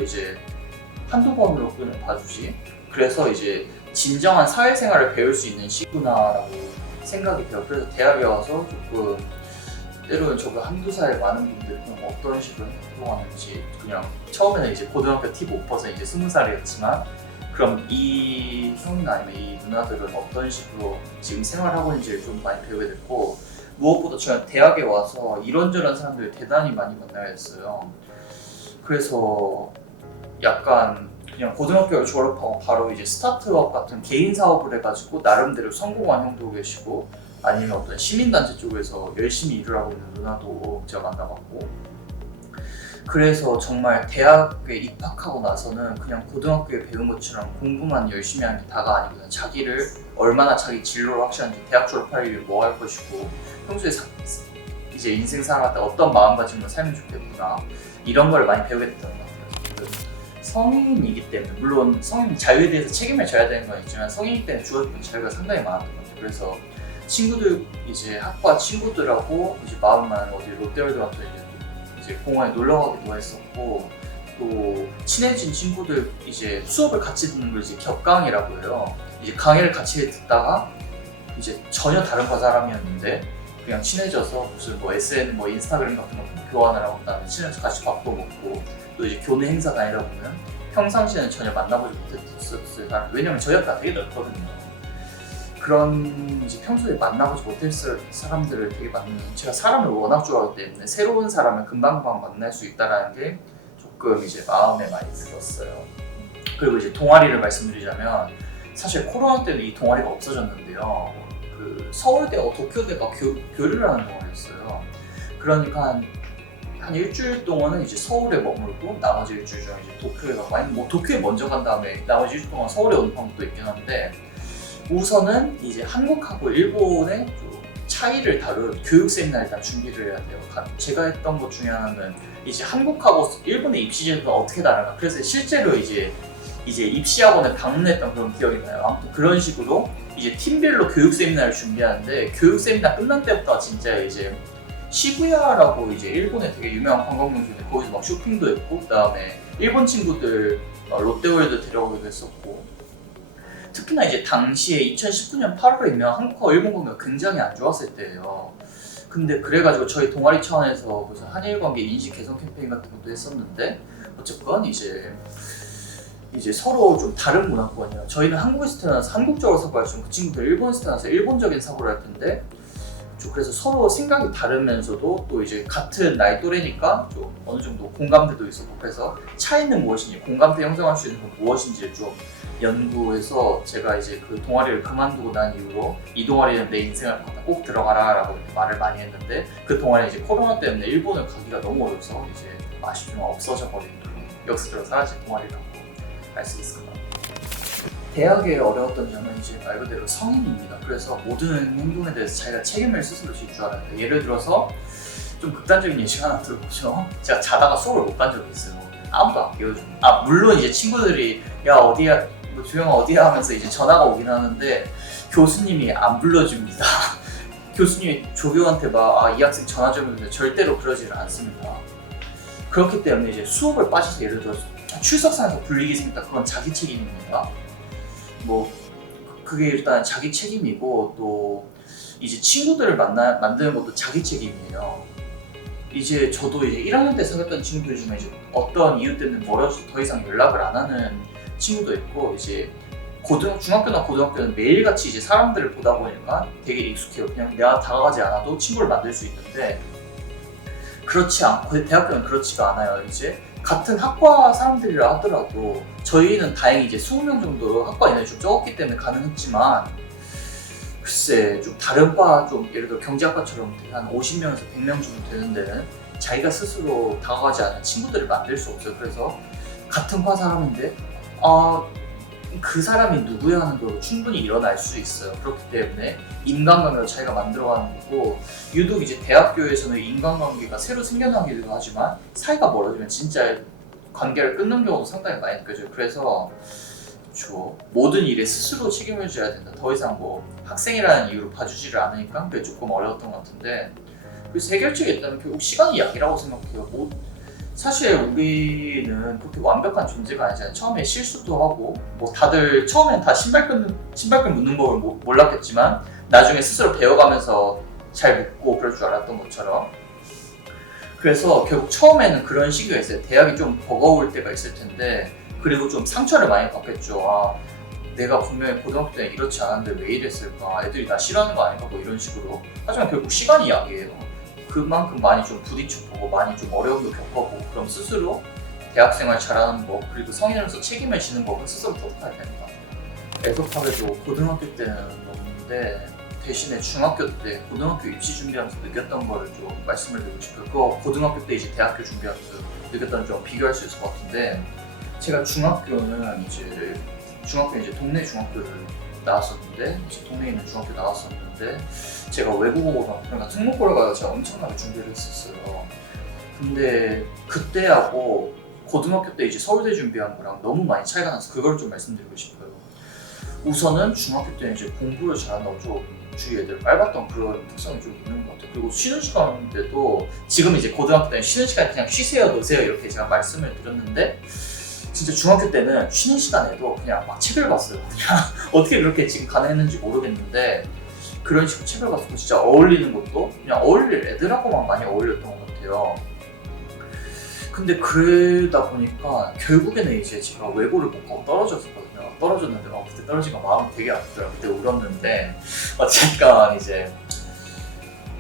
끈을 봐주지. 그래서 이제 진정한 사회생활을 배울 수 있는 시구나라고 생각이 돼요. 그래서 대학에 와서 조금 때로는 저보다 한두 살 많은 분들이 어떤 식으로 행동하는지, 그냥 처음에는 이제 고등학교 티 못 벗어 이제 20살이었지만 그럼 이 형이나 아니면 이 누나들은 어떤 식으로 지금 생활하고 있는지를 좀 많이 배우게 됐고, 무엇보다 저는 대학에 와서 이런저런 사람들을 대단히 많이 만나게 됐어요. 그래서 약간 그냥 고등학교를 졸업하고 바로 이제 스타트업 같은 개인 사업을 해가지고 나름대로 성공한 형도 계시고, 아니면 어떤 시민단체 쪽에서 열심히 일을 하고 있는 누나도 제가 만나봤고, 그래서 정말 대학에 입학하고 나서는 그냥 고등학교에 배운 것처럼 공부만 열심히 하는 게 다가 아니고 그냥 자기를 얼마나 자기 진로를 확실한지, 대학 졸업할 일을 뭐 할 것이고 평소에 이제 인생 살아갈 때 어떤 마음가짐으로 살면 좋겠구나, 이런 걸 많이 배우게 됐던 것 같아요. 성인이기 때문에, 물론 성인 자유에 대해서 책임을 져야 되는 건 있지만 성인이기 때문에 주어지는 자유가 상당히 많았던 것 같아요. 그래서 친구들 이제 학과 친구들하고 이제 마음만 어디 롯데월드 같은 이제 공원에 놀러 가기도 했었고 또 친해진 친구들 이제 수업을 같이 듣는 걸 이제 격강이라고 해요. 이제 강의를 같이 듣다가 이제 전혀 다른 과 사람이었는데 그냥 친해져서 무슨 뭐 SN 뭐 인스타그램 같은 거 교환을 하고 그다음에 친해서 같이 밥도 먹고 또 이제 교내 행사 다니다 보면 평상시에는 전혀 만나보지 못했었을 사람 왜냐면 저희 학교가 되게 넓거든요. 그런 이제 평소에 만나보지 못했을 사람들을 되게 만나는 제가 사람을 워낙 좋아하기 때문에 새로운 사람을 금방금방 만날 수 있다는 게 조금 이제 마음에 많이 들었어요. 그리고 이제 동아리를 말씀드리자면 사실 코로나 때문에 이 동아리가 없어졌는데요. 그 서울대와 도쿄대가 교류를 하는 동아리였어요. 그러니까 한 일주일 동안은 이제 서울에 머물고 나머지 일주일 중에 이제 도쿄에 가고 아니면 뭐 도쿄에 먼저 간 다음에 나머지 일주일 동안 서울에 오는 방법도 있긴 한데 우선은 이제 한국하고 일본의 좀 차이를 다룬 교육 세미나를 일단 준비를 해야 돼요. 제가 했던 것 중에 하나는 이제 한국하고 일본의 입시 제도가 어떻게 다른가. 그래서 실제로 이제 입시학원에 방문했던 그런 기억이 나요. 아무튼 그런 식으로 이제 팀별로 교육 세미나를 준비하는데 교육 세미나 끝난 때부터 진짜 이제 시부야라고 이제 일본에 되게 유명한 관광명소인데 거기서 막 쇼핑도 했고 그다음에 일본 친구들 롯데월드 데려가기도 했었고 특히나 이제 당시에 2019년 8월이면 한국과 일본 관계가 굉장히 안 좋았을 때예요. 근데 그래가지고 저희 동아리 차원에서 무슨 한일 관계 인식 개선 캠페인 같은 것도 했었는데 어쨌건 이제 서로 좀 다른 문화권이에요. 저희는 한국에서 태어나서 한국적으로 사고할 수 있고 그 친구들 일본에서 태어나서 일본적인 사고를 할 텐데 그래서 서로 생각이 다르면서도 또 이제 같은 나이 또래니까 좀 어느 정도 공감대도 있었고 그래서 차이는 무엇인지 공감대 형성할 수 있는 건 무엇인지를 좀 연구해서 제가 이제 그 동아리를 그만두고 난 이후로 이 동아리는 내 인생을 바꿔 꼭 들어가라 라고 말을 많이 했는데 그 동아리는 이제 코로나 때문에 일본을 가기가 너무 어려워서 이제 아쉽지만 없어져 버린 역사적으로 사라진 동아리라고 알 수 있을 것 같아요. 대학에 어려웠던 점은 이제 말 그대로 성인입니다. 그래서 모든 행동에 대해서 자기가 책임을 스스로 질 줄 알아야 돼요. 예를 들어서 좀 극단적인 예시 하나 들어보죠. 제가 자다가 수업을 못 간 적이 있어요. 아무도 안 깨워주고. 물론 이제 친구들이 야 어디야 뭐 주영아 어디야 하면서 이제 전화가 오긴 하는데 교수님이 안 불러줍니다. 교수님이 조교한테 막 이 학생 전화 좀 해주는데 절대로 그러지를 않습니다. 그렇기 때문에 이제 수업을 빠져서 예를 들어서 출석상에서 불리기 생겼다 그건 자기 책임입니다. 뭐 그게 일단 자기 책임이고 또 이제 친구들을 만드는 것도 자기 책임이에요. 이제 저도 이제 1학년 때 사귀었던 친구들 중에 이제 어떤 이유 때문에 멀어져서 더 이상 연락을 안 하는 친구도 있고 이제 중학교나 고등학교는 매일같이 이제 사람들을 보다 보니까 되게 익숙해요. 그냥 내가 다가가지 않아도 친구를 만들 수 있는데 그렇지 않고 대학교는 그렇지가 않아요. 이제 같은 학과 사람들이라 하더라도 저희는 다행히 이제 20명 정도로 학과 인원이 좀 적었기 때문에 가능했지만 글쎄 좀 다른 과 좀 예를 들어 경제학과처럼 한 50명에서 100명 정도 되는 데는 자기가 스스로 다가가지 않은 친구들을 만들 수 없어요. 그래서 같은 과 사람인데 그 사람이 누구야 하는 걸 충분히 일어날 수 있어요. 그렇기 때문에 인간관계를 자기가 만들어가는 거고 유독 이제 대학교에서는 인간관계가 새로 생겨나기도 하지만 사이가 멀어지면 진짜 관계를 끊는 경우도 상당히 많이 느껴져요. 그래서 모든 일에 스스로 책임을 져야 된다. 더 이상 뭐 학생이라는 이유로 봐주지를 않으니까 그게 조금 어려웠던 것 같은데 그래서 해결책이 있다면 결국 시간이 약이라고 생각해요. 사실 우리는 그렇게 완벽한 존재가 아니잖아요. 처음에 실수도 하고 뭐 다들 처음엔 다 신발끈 묶는 걸 몰랐겠지만 나중에 스스로 배워가면서 잘 묶고 그럴 줄 알았던 것처럼 그래서 결국 처음에는 그런 시기가 있어요. 대학이 좀 버거울 때가 있을 텐데 그리고 좀 상처를 많이 받겠죠. 내가 분명히 고등학교 때 이렇지 않았는데 왜 이랬을까? 애들이 나 싫어하는 거 아닌가? 뭐 이런 식으로. 하지만 결국 시간이 약이에요. 그만큼 많이 좀 부딪혀보고 많이 좀 어려움도 겪어보고 그럼 스스로 대학생활 잘하는 법 그리고 성인으로서 책임을 지는 법은 스스로 터득해야 됩니다. 애석하게도 고등학교 때는 없는데 대신에 중학교 때 고등학교 입시 준비하면서 느꼈던 거를 좀 말씀을 드리고 싶어요. 그거 고등학교 때 이제 대학교 준비하면서 느꼈던 좀 비교할 수 있을 것 같은데 제가 중학교는 이제 동네 중학교를 나왔었는데 이제 동네에 있는 중학교 나왔었는데 제가 외국어 그러니까 특목고를 가서 제가 엄청나게 준비를 했었어요. 근데 그때하고 고등학교 때 이제 서울대 준비한 거랑 너무 많이 차이가 나서 그걸 좀 말씀드리고 싶어요. 우선은 중학교 때는 이제 공부를 잘한다고 좀 주위 애들 빨봤던 그런 특성이 좀 있는 것 같아요. 그리고 쉬는 시간인데도 지금 이제 고등학교 때는 쉬는 시간 그냥 쉬세요 노세요 이렇게 제가 말씀을 드렸는데 진짜 중학교 때는 쉬는 시간에도 그냥 막 책을 봤어요. 그냥 어떻게 그렇게 지금 가능했는지 모르겠는데 그런 식으로 책을 봤고 진짜 어울리는 것도 그냥 어울릴 애들하고만 많이 어울렸던 것 같아요. 근데 그러다 보니까 결국에는 이제 제가 외고를 못 가고 떨어졌었거든요. 떨어졌는데 그때 떨어지니까 마음이 되게 아프더라고요. 그때 울었는데 어쨌건 이제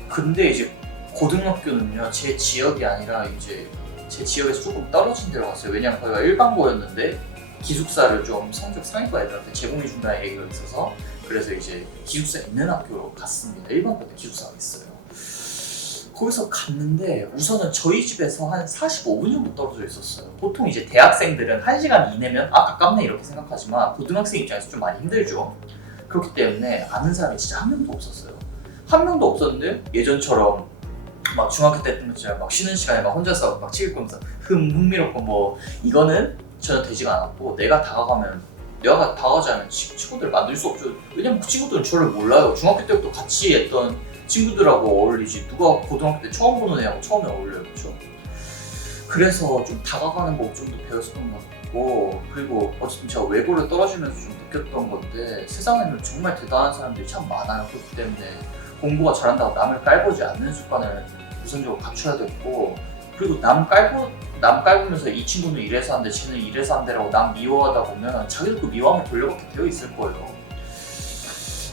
근데 이제 고등학교는요 제 지역이 아니라 이제 제 지역에서 조금 떨어진 데로 갔어요. 왜냐면 거기가 일반고였는데 기숙사를 좀 성적 상위과 애들한테 제공해준다는 얘기가 있어서 그래서 이제 기숙사 있는 학교로 갔습니다. 일반고에 기숙사가 있어요. 거기서 갔는데 우선은 저희 집에서 한 45분 정도 떨어져 있었어요. 보통 이제 대학생들은 1시간 이내면 가깝네 이렇게 생각하지만 고등학생 입장에서 좀 많이 힘들죠. 그렇기 때문에 아는 사람이 진짜 한 명도 없었어요. 한 명도 없었는데 예전처럼 막 중학교 때 했던 것처럼 막 쉬는 시간에 막 혼자서 막 책 읽으면서 흥미롭고 뭐 이거는 전혀 되지가 않았고 내가 다가가자면 친구들을 만들 수 없죠. 왜냐면 그 친구들은 저를 몰라요. 중학교 때부터 같이 했던 친구들하고 어울리지 누가 고등학교 때 처음 보는 애하고 처음에 어울려요. 그렇죠? 그래서 좀 다가가는 법 좀 더 배웠었던 것 같고 그리고 어쨌든 제가 외고를 떨어지면서 좀 느꼈던 건데 세상에는 정말 대단한 사람들이 참 많아요. 그렇기 때문에 공부가 잘한다고 남을 깔보지 않는 습관을 우선적으로 갖춰야 됐고 그리고 남 깔보면서 이 친구는 이래서 한대 쟤는 이래서 한대라고 남 미워하다 보면 자기도 그 미워함을 돌려받게 되어 있을 거예요.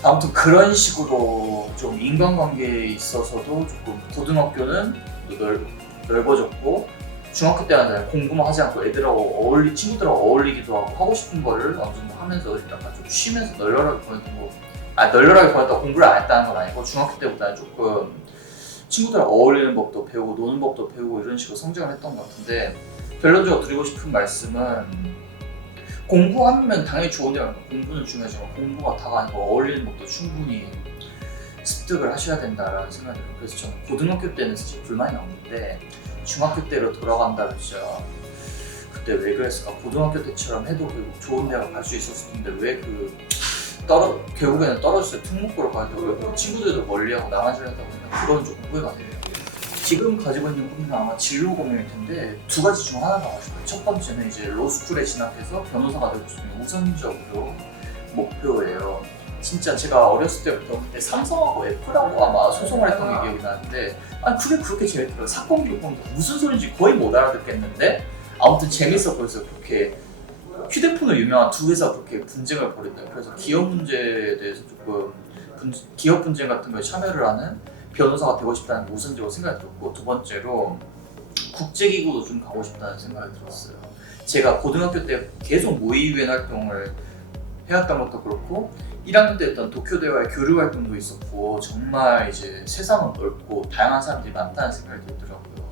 아무튼 그런 식으로 좀 인간관계에 있어서도 조금 고등학교는 넓어졌고 중학교 때는 공부만 하지 않고 애들하고 친구들하고 어울리기도 하고 싶은 거를 어느 정도 하면서 약간 좀 쉬면서 널널하게 보냈던 거 널널하게 보냈다고 공부를 안 했다는 건 아니고 중학교 때보다는 조금 친구들하고 어울리는 법도 배우고 노는 법도 배우고 이런 식으로 성장을 했던 것 같은데 결론적으로 드리고 싶은 말씀은 공부하면 당연히 좋은데요. 공부는 중요하지만 공부가 다가 아니고 어울리는 것도 충분히 습득을 하셔야 된다라는 생각이 들어요. 그래서 저는 고등학교 때는 사실 불만이 없는데 중학교 때로 돌아간다면 진짜 그때 왜 그랬을까? 고등학교 때처럼 해도 결국 좋은 대학 갈 수 있었을 텐데 왜 결국에는 떨어졌어요. 특목고로 가야 되고 친구들도 멀리하고 나만 잘 하다 보니까 그건 조금 후회가 돼요. 지금 가지고 있는 꿈은 아마 진로 고민일 텐데 두 가지 중 하나가 하고 싶어요. 첫 번째는 이제 로스쿨에 진학해서 변호사가 되고 싶은 게 우선적으로 목표예요. 진짜 제가 어렸을 때부터 그때 삼성하고 애플하고 아마 소송을 했던 게 기억이 나는데 아니 그게 그렇게 재밌더라고요. 사건 기록보면 무슨 소리인지 거의 못 알아듣겠는데 아무튼 재밌어 보여서 그렇게 휴대폰으로 유명한 두 회사가 그렇게 분쟁을 벌였대요. 그래서 기업 문제에 대해서 조금 기업 분쟁 같은 거에 참여를 하는 변호사가 되고 싶다는 게 우선적으로 생각이 들었고 두 번째로 국제기구도 좀 가고 싶다는 생각이 들었어요. 제가 고등학교 때 계속 모의유엔 활동을 해왔던 것도 그렇고 1학년 때 했던 도쿄대와의 교류 활동도 있었고 정말 이제 세상은 넓고 다양한 사람들이 많다는 생각이 들더라고요.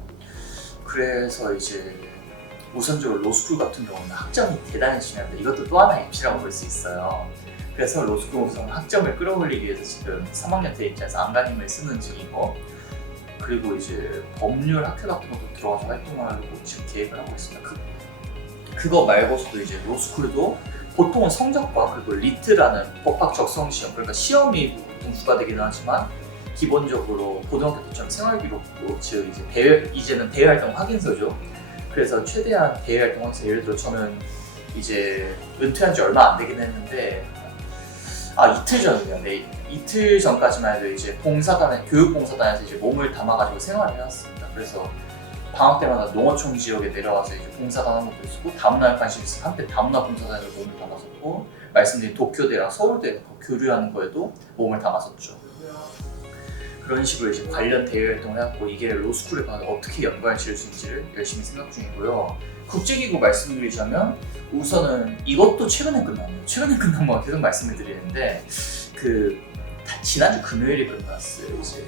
그래서 이제 우선적으로 로스쿨 같은 경우는 학점이 대단히 중요합니다. 이것도 또 하나의 입시라고 볼 수 있어요. 그래서 로스쿨 우선 학점을 끌어올리기 위해서 지금 3학년 때 입장에서 안간힘을 쓰는 중이고 그리고 이제 법률 학회 같은 것도 들어가서 활동하려고 지금 계획을 하고 있습니다. 그거 말고서도 이제 로스쿨도 보통은 성적과 그리고 리트라는 법학 적성 시험 그러니까 시험이 보통 주가되기는 하지만 기본적으로 고등학교 때처럼 생활기록부 즉 이제는 대외활동 확인서죠. 그래서 최대한 대외활동 확인서 예를 들어 저는 이제 은퇴한 지 얼마 안 되긴 했는데 이틀 전이요. 네, 이틀 전까지만 해도 이제 교육봉사단에서 이제 몸을 담아가지고 생활을 해왔습니다. 그래서 방학 때마다 농어촌 지역에 내려와서 이제 봉사단 하는 것도 있었고 다문화 관심 있어 한때 다문화 봉사단에서 몸을 담았었고 말씀드린 도쿄대랑 서울대 교류하는 거에도 몸을 담았었죠. 그런 식으로 이제 관련 대외 활동을 해왔고 이게 로스쿨에 가서 어떻게 연관을 지을 수 있는지를 열심히 생각 중이고요. 국제기구 말씀드리자면 우선은 이것도 최근에 끝났네요. 최근에 끝난 거 계속 말씀을 드리는데 지난주 금요일에 끝났어요. 이제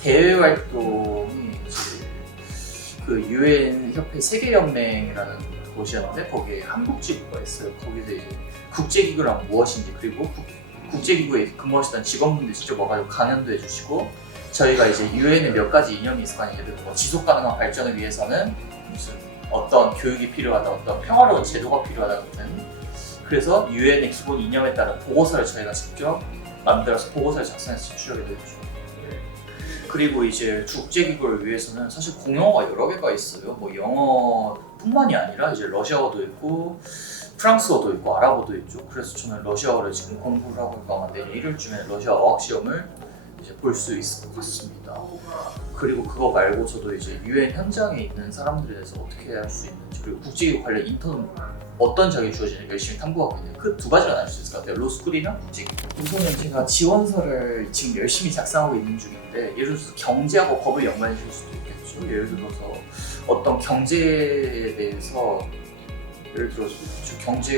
대외 활동이 이제 유엔 협회 세계연맹이라는 곳이었는데 거기에 한국지구가 있어요. 거기서 이제 국제기구란 무엇인지 그리고 국제기구에 근무하시던 직원분들 직접 와가지고 강연도 해주시고 저희가 이제 유엔에 몇 가지 이념이 있을 거 아니에요. 예를 들어 지속가능한 발전을 위해서는 무슨 어떤 교육이 필요하다, 어떤 평화로운 제도가 필요하다 같은 그래서 유엔의 기본 이념에 따른 보고서를 저희가 직접 만들어서 보고서를 작성해서 제출하게 되죠. 그리고 이제 국제기구를 위해서는 사실 공용어가 여러 개가 있어요. 뭐 영어뿐만이 아니라 이제 러시아어도 있고 프랑스어도 있고 아랍어도 있죠. 그래서 저는 러시아어를 지금 공부를 하고 있고 아마 내년 1월쯤에 러시아 어학 시험을 이제 볼 수 있을 것 같습니다. 그리고 그거 말고서도 이제 유엔 현장에 있는 사람들에 대해서 어떻게 할 수 있는지, 그리고 국제기구 관련 인턴 어떤 자격이 주어지는지 열심히 탐구하고 있는데 그 두 가지가 나눌 수 있을 것 같아요. 로스쿨이랑 국제기구. 우선은 제가 지원서를 지금 열심히 작성하고 있는 중인데, 예를 들어서 경제하고 법을 연관시킬 수도 있겠죠. 예를 들어서 어떤 경제에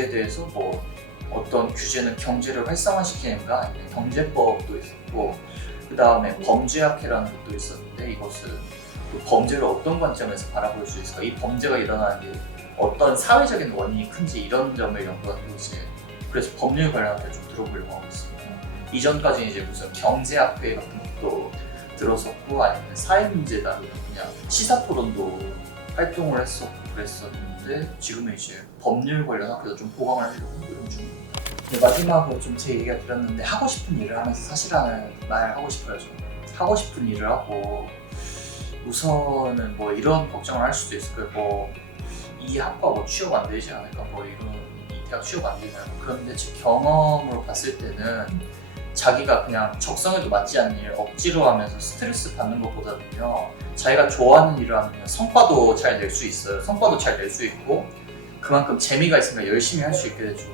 대해서 뭐 어떤 규제는 경제를 활성화시키는가, 아니면 경제법도 있었고, 그 다음에 범죄학회라는 것도 있었는데, 이것은 그 범죄를 어떤 관점에서 바라볼 수 있을까, 이 범죄가 일어나는 게 어떤 사회적인 원인이 큰지, 이런 점을 연구하는 게 이제, 그래서 법률 관련한 좀 들어보려고 하고 있습니다. 이전까지는 이제 무슨 경제학회 같은 것도 들었었고, 아니면 사회문제 다루는 그냥 시사토론도 활동을 했었고 그랬었는데, 지금은 이제 법률 관련 학회도 좀 보강을 하려고 노력 중입니다. 네, 마지막으로 좀 제 얘기가 들었는데, 하고 싶은 일을 하면서 사실은 말 하고 싶어요. 좀 하고 싶은 일을 하고, 우선은 뭐 이런 걱정을 할 수도 있을 거예요. 뭐 이 학과 뭐 취업 안 되지 않을까, 뭐 이런 이 대학 취업 안 되나요? 그런데 제 경험으로 봤을 때는 자기가 그냥 적성에도 맞지 않는 일 억지로 하면서 스트레스 받는 것보다는요, 자기가 좋아하는 일을 하면 성과도 잘 낼 수 있어요. 성과도 잘 낼 수 있고, 그만큼 재미가 있으니까 열심히 할 수 있게 되죠.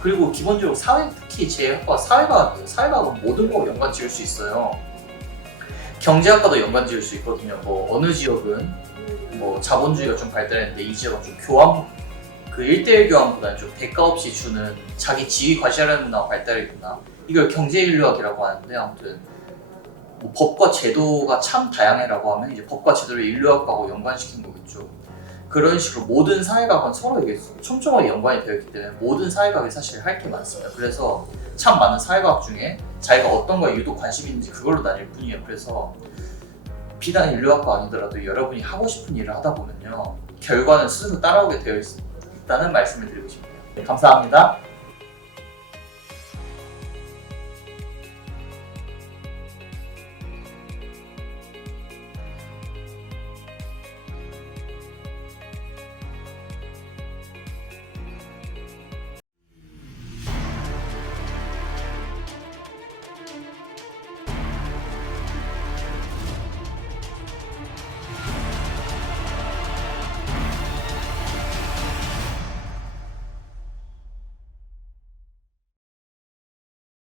그리고 기본적으로 특히 제 학과가 사회과학이에요. 사회과학은 모든 거 연관 지을 수 있어요. 경제학과도 연관 지을 수 있거든요. 뭐 어느 지역은 뭐 자본주의가 좀 발달했는데 이 지역은 좀 그 1대1 교환보다는 좀 대가 없이 주는 자기 지위 과시하려는 문화가 발달했구나. 이걸 경제인류학이라고 하는데, 아무튼 뭐 법과 제도가 참 다양해라고 하면 이제 법과 제도를 인류학하고 연관시킨 거겠죠. 그런 식으로 모든 사회학은 서로 이게 촘촘하게 연관이 되어 있기 때문에 모든 사회학이 사실 할 게 많습니다. 그래서 참 많은 사회과학 중에 자기가 어떤 거에 유독 관심이 있는지 그걸로 나뉠 뿐이에요. 그래서 비단 인류학과 아니더라도 여러분이 하고 싶은 일을 하다 보면요, 결과는 스스로 따라오게 되어 있다는 말씀을 드리고 싶네요. 네, 감사합니다.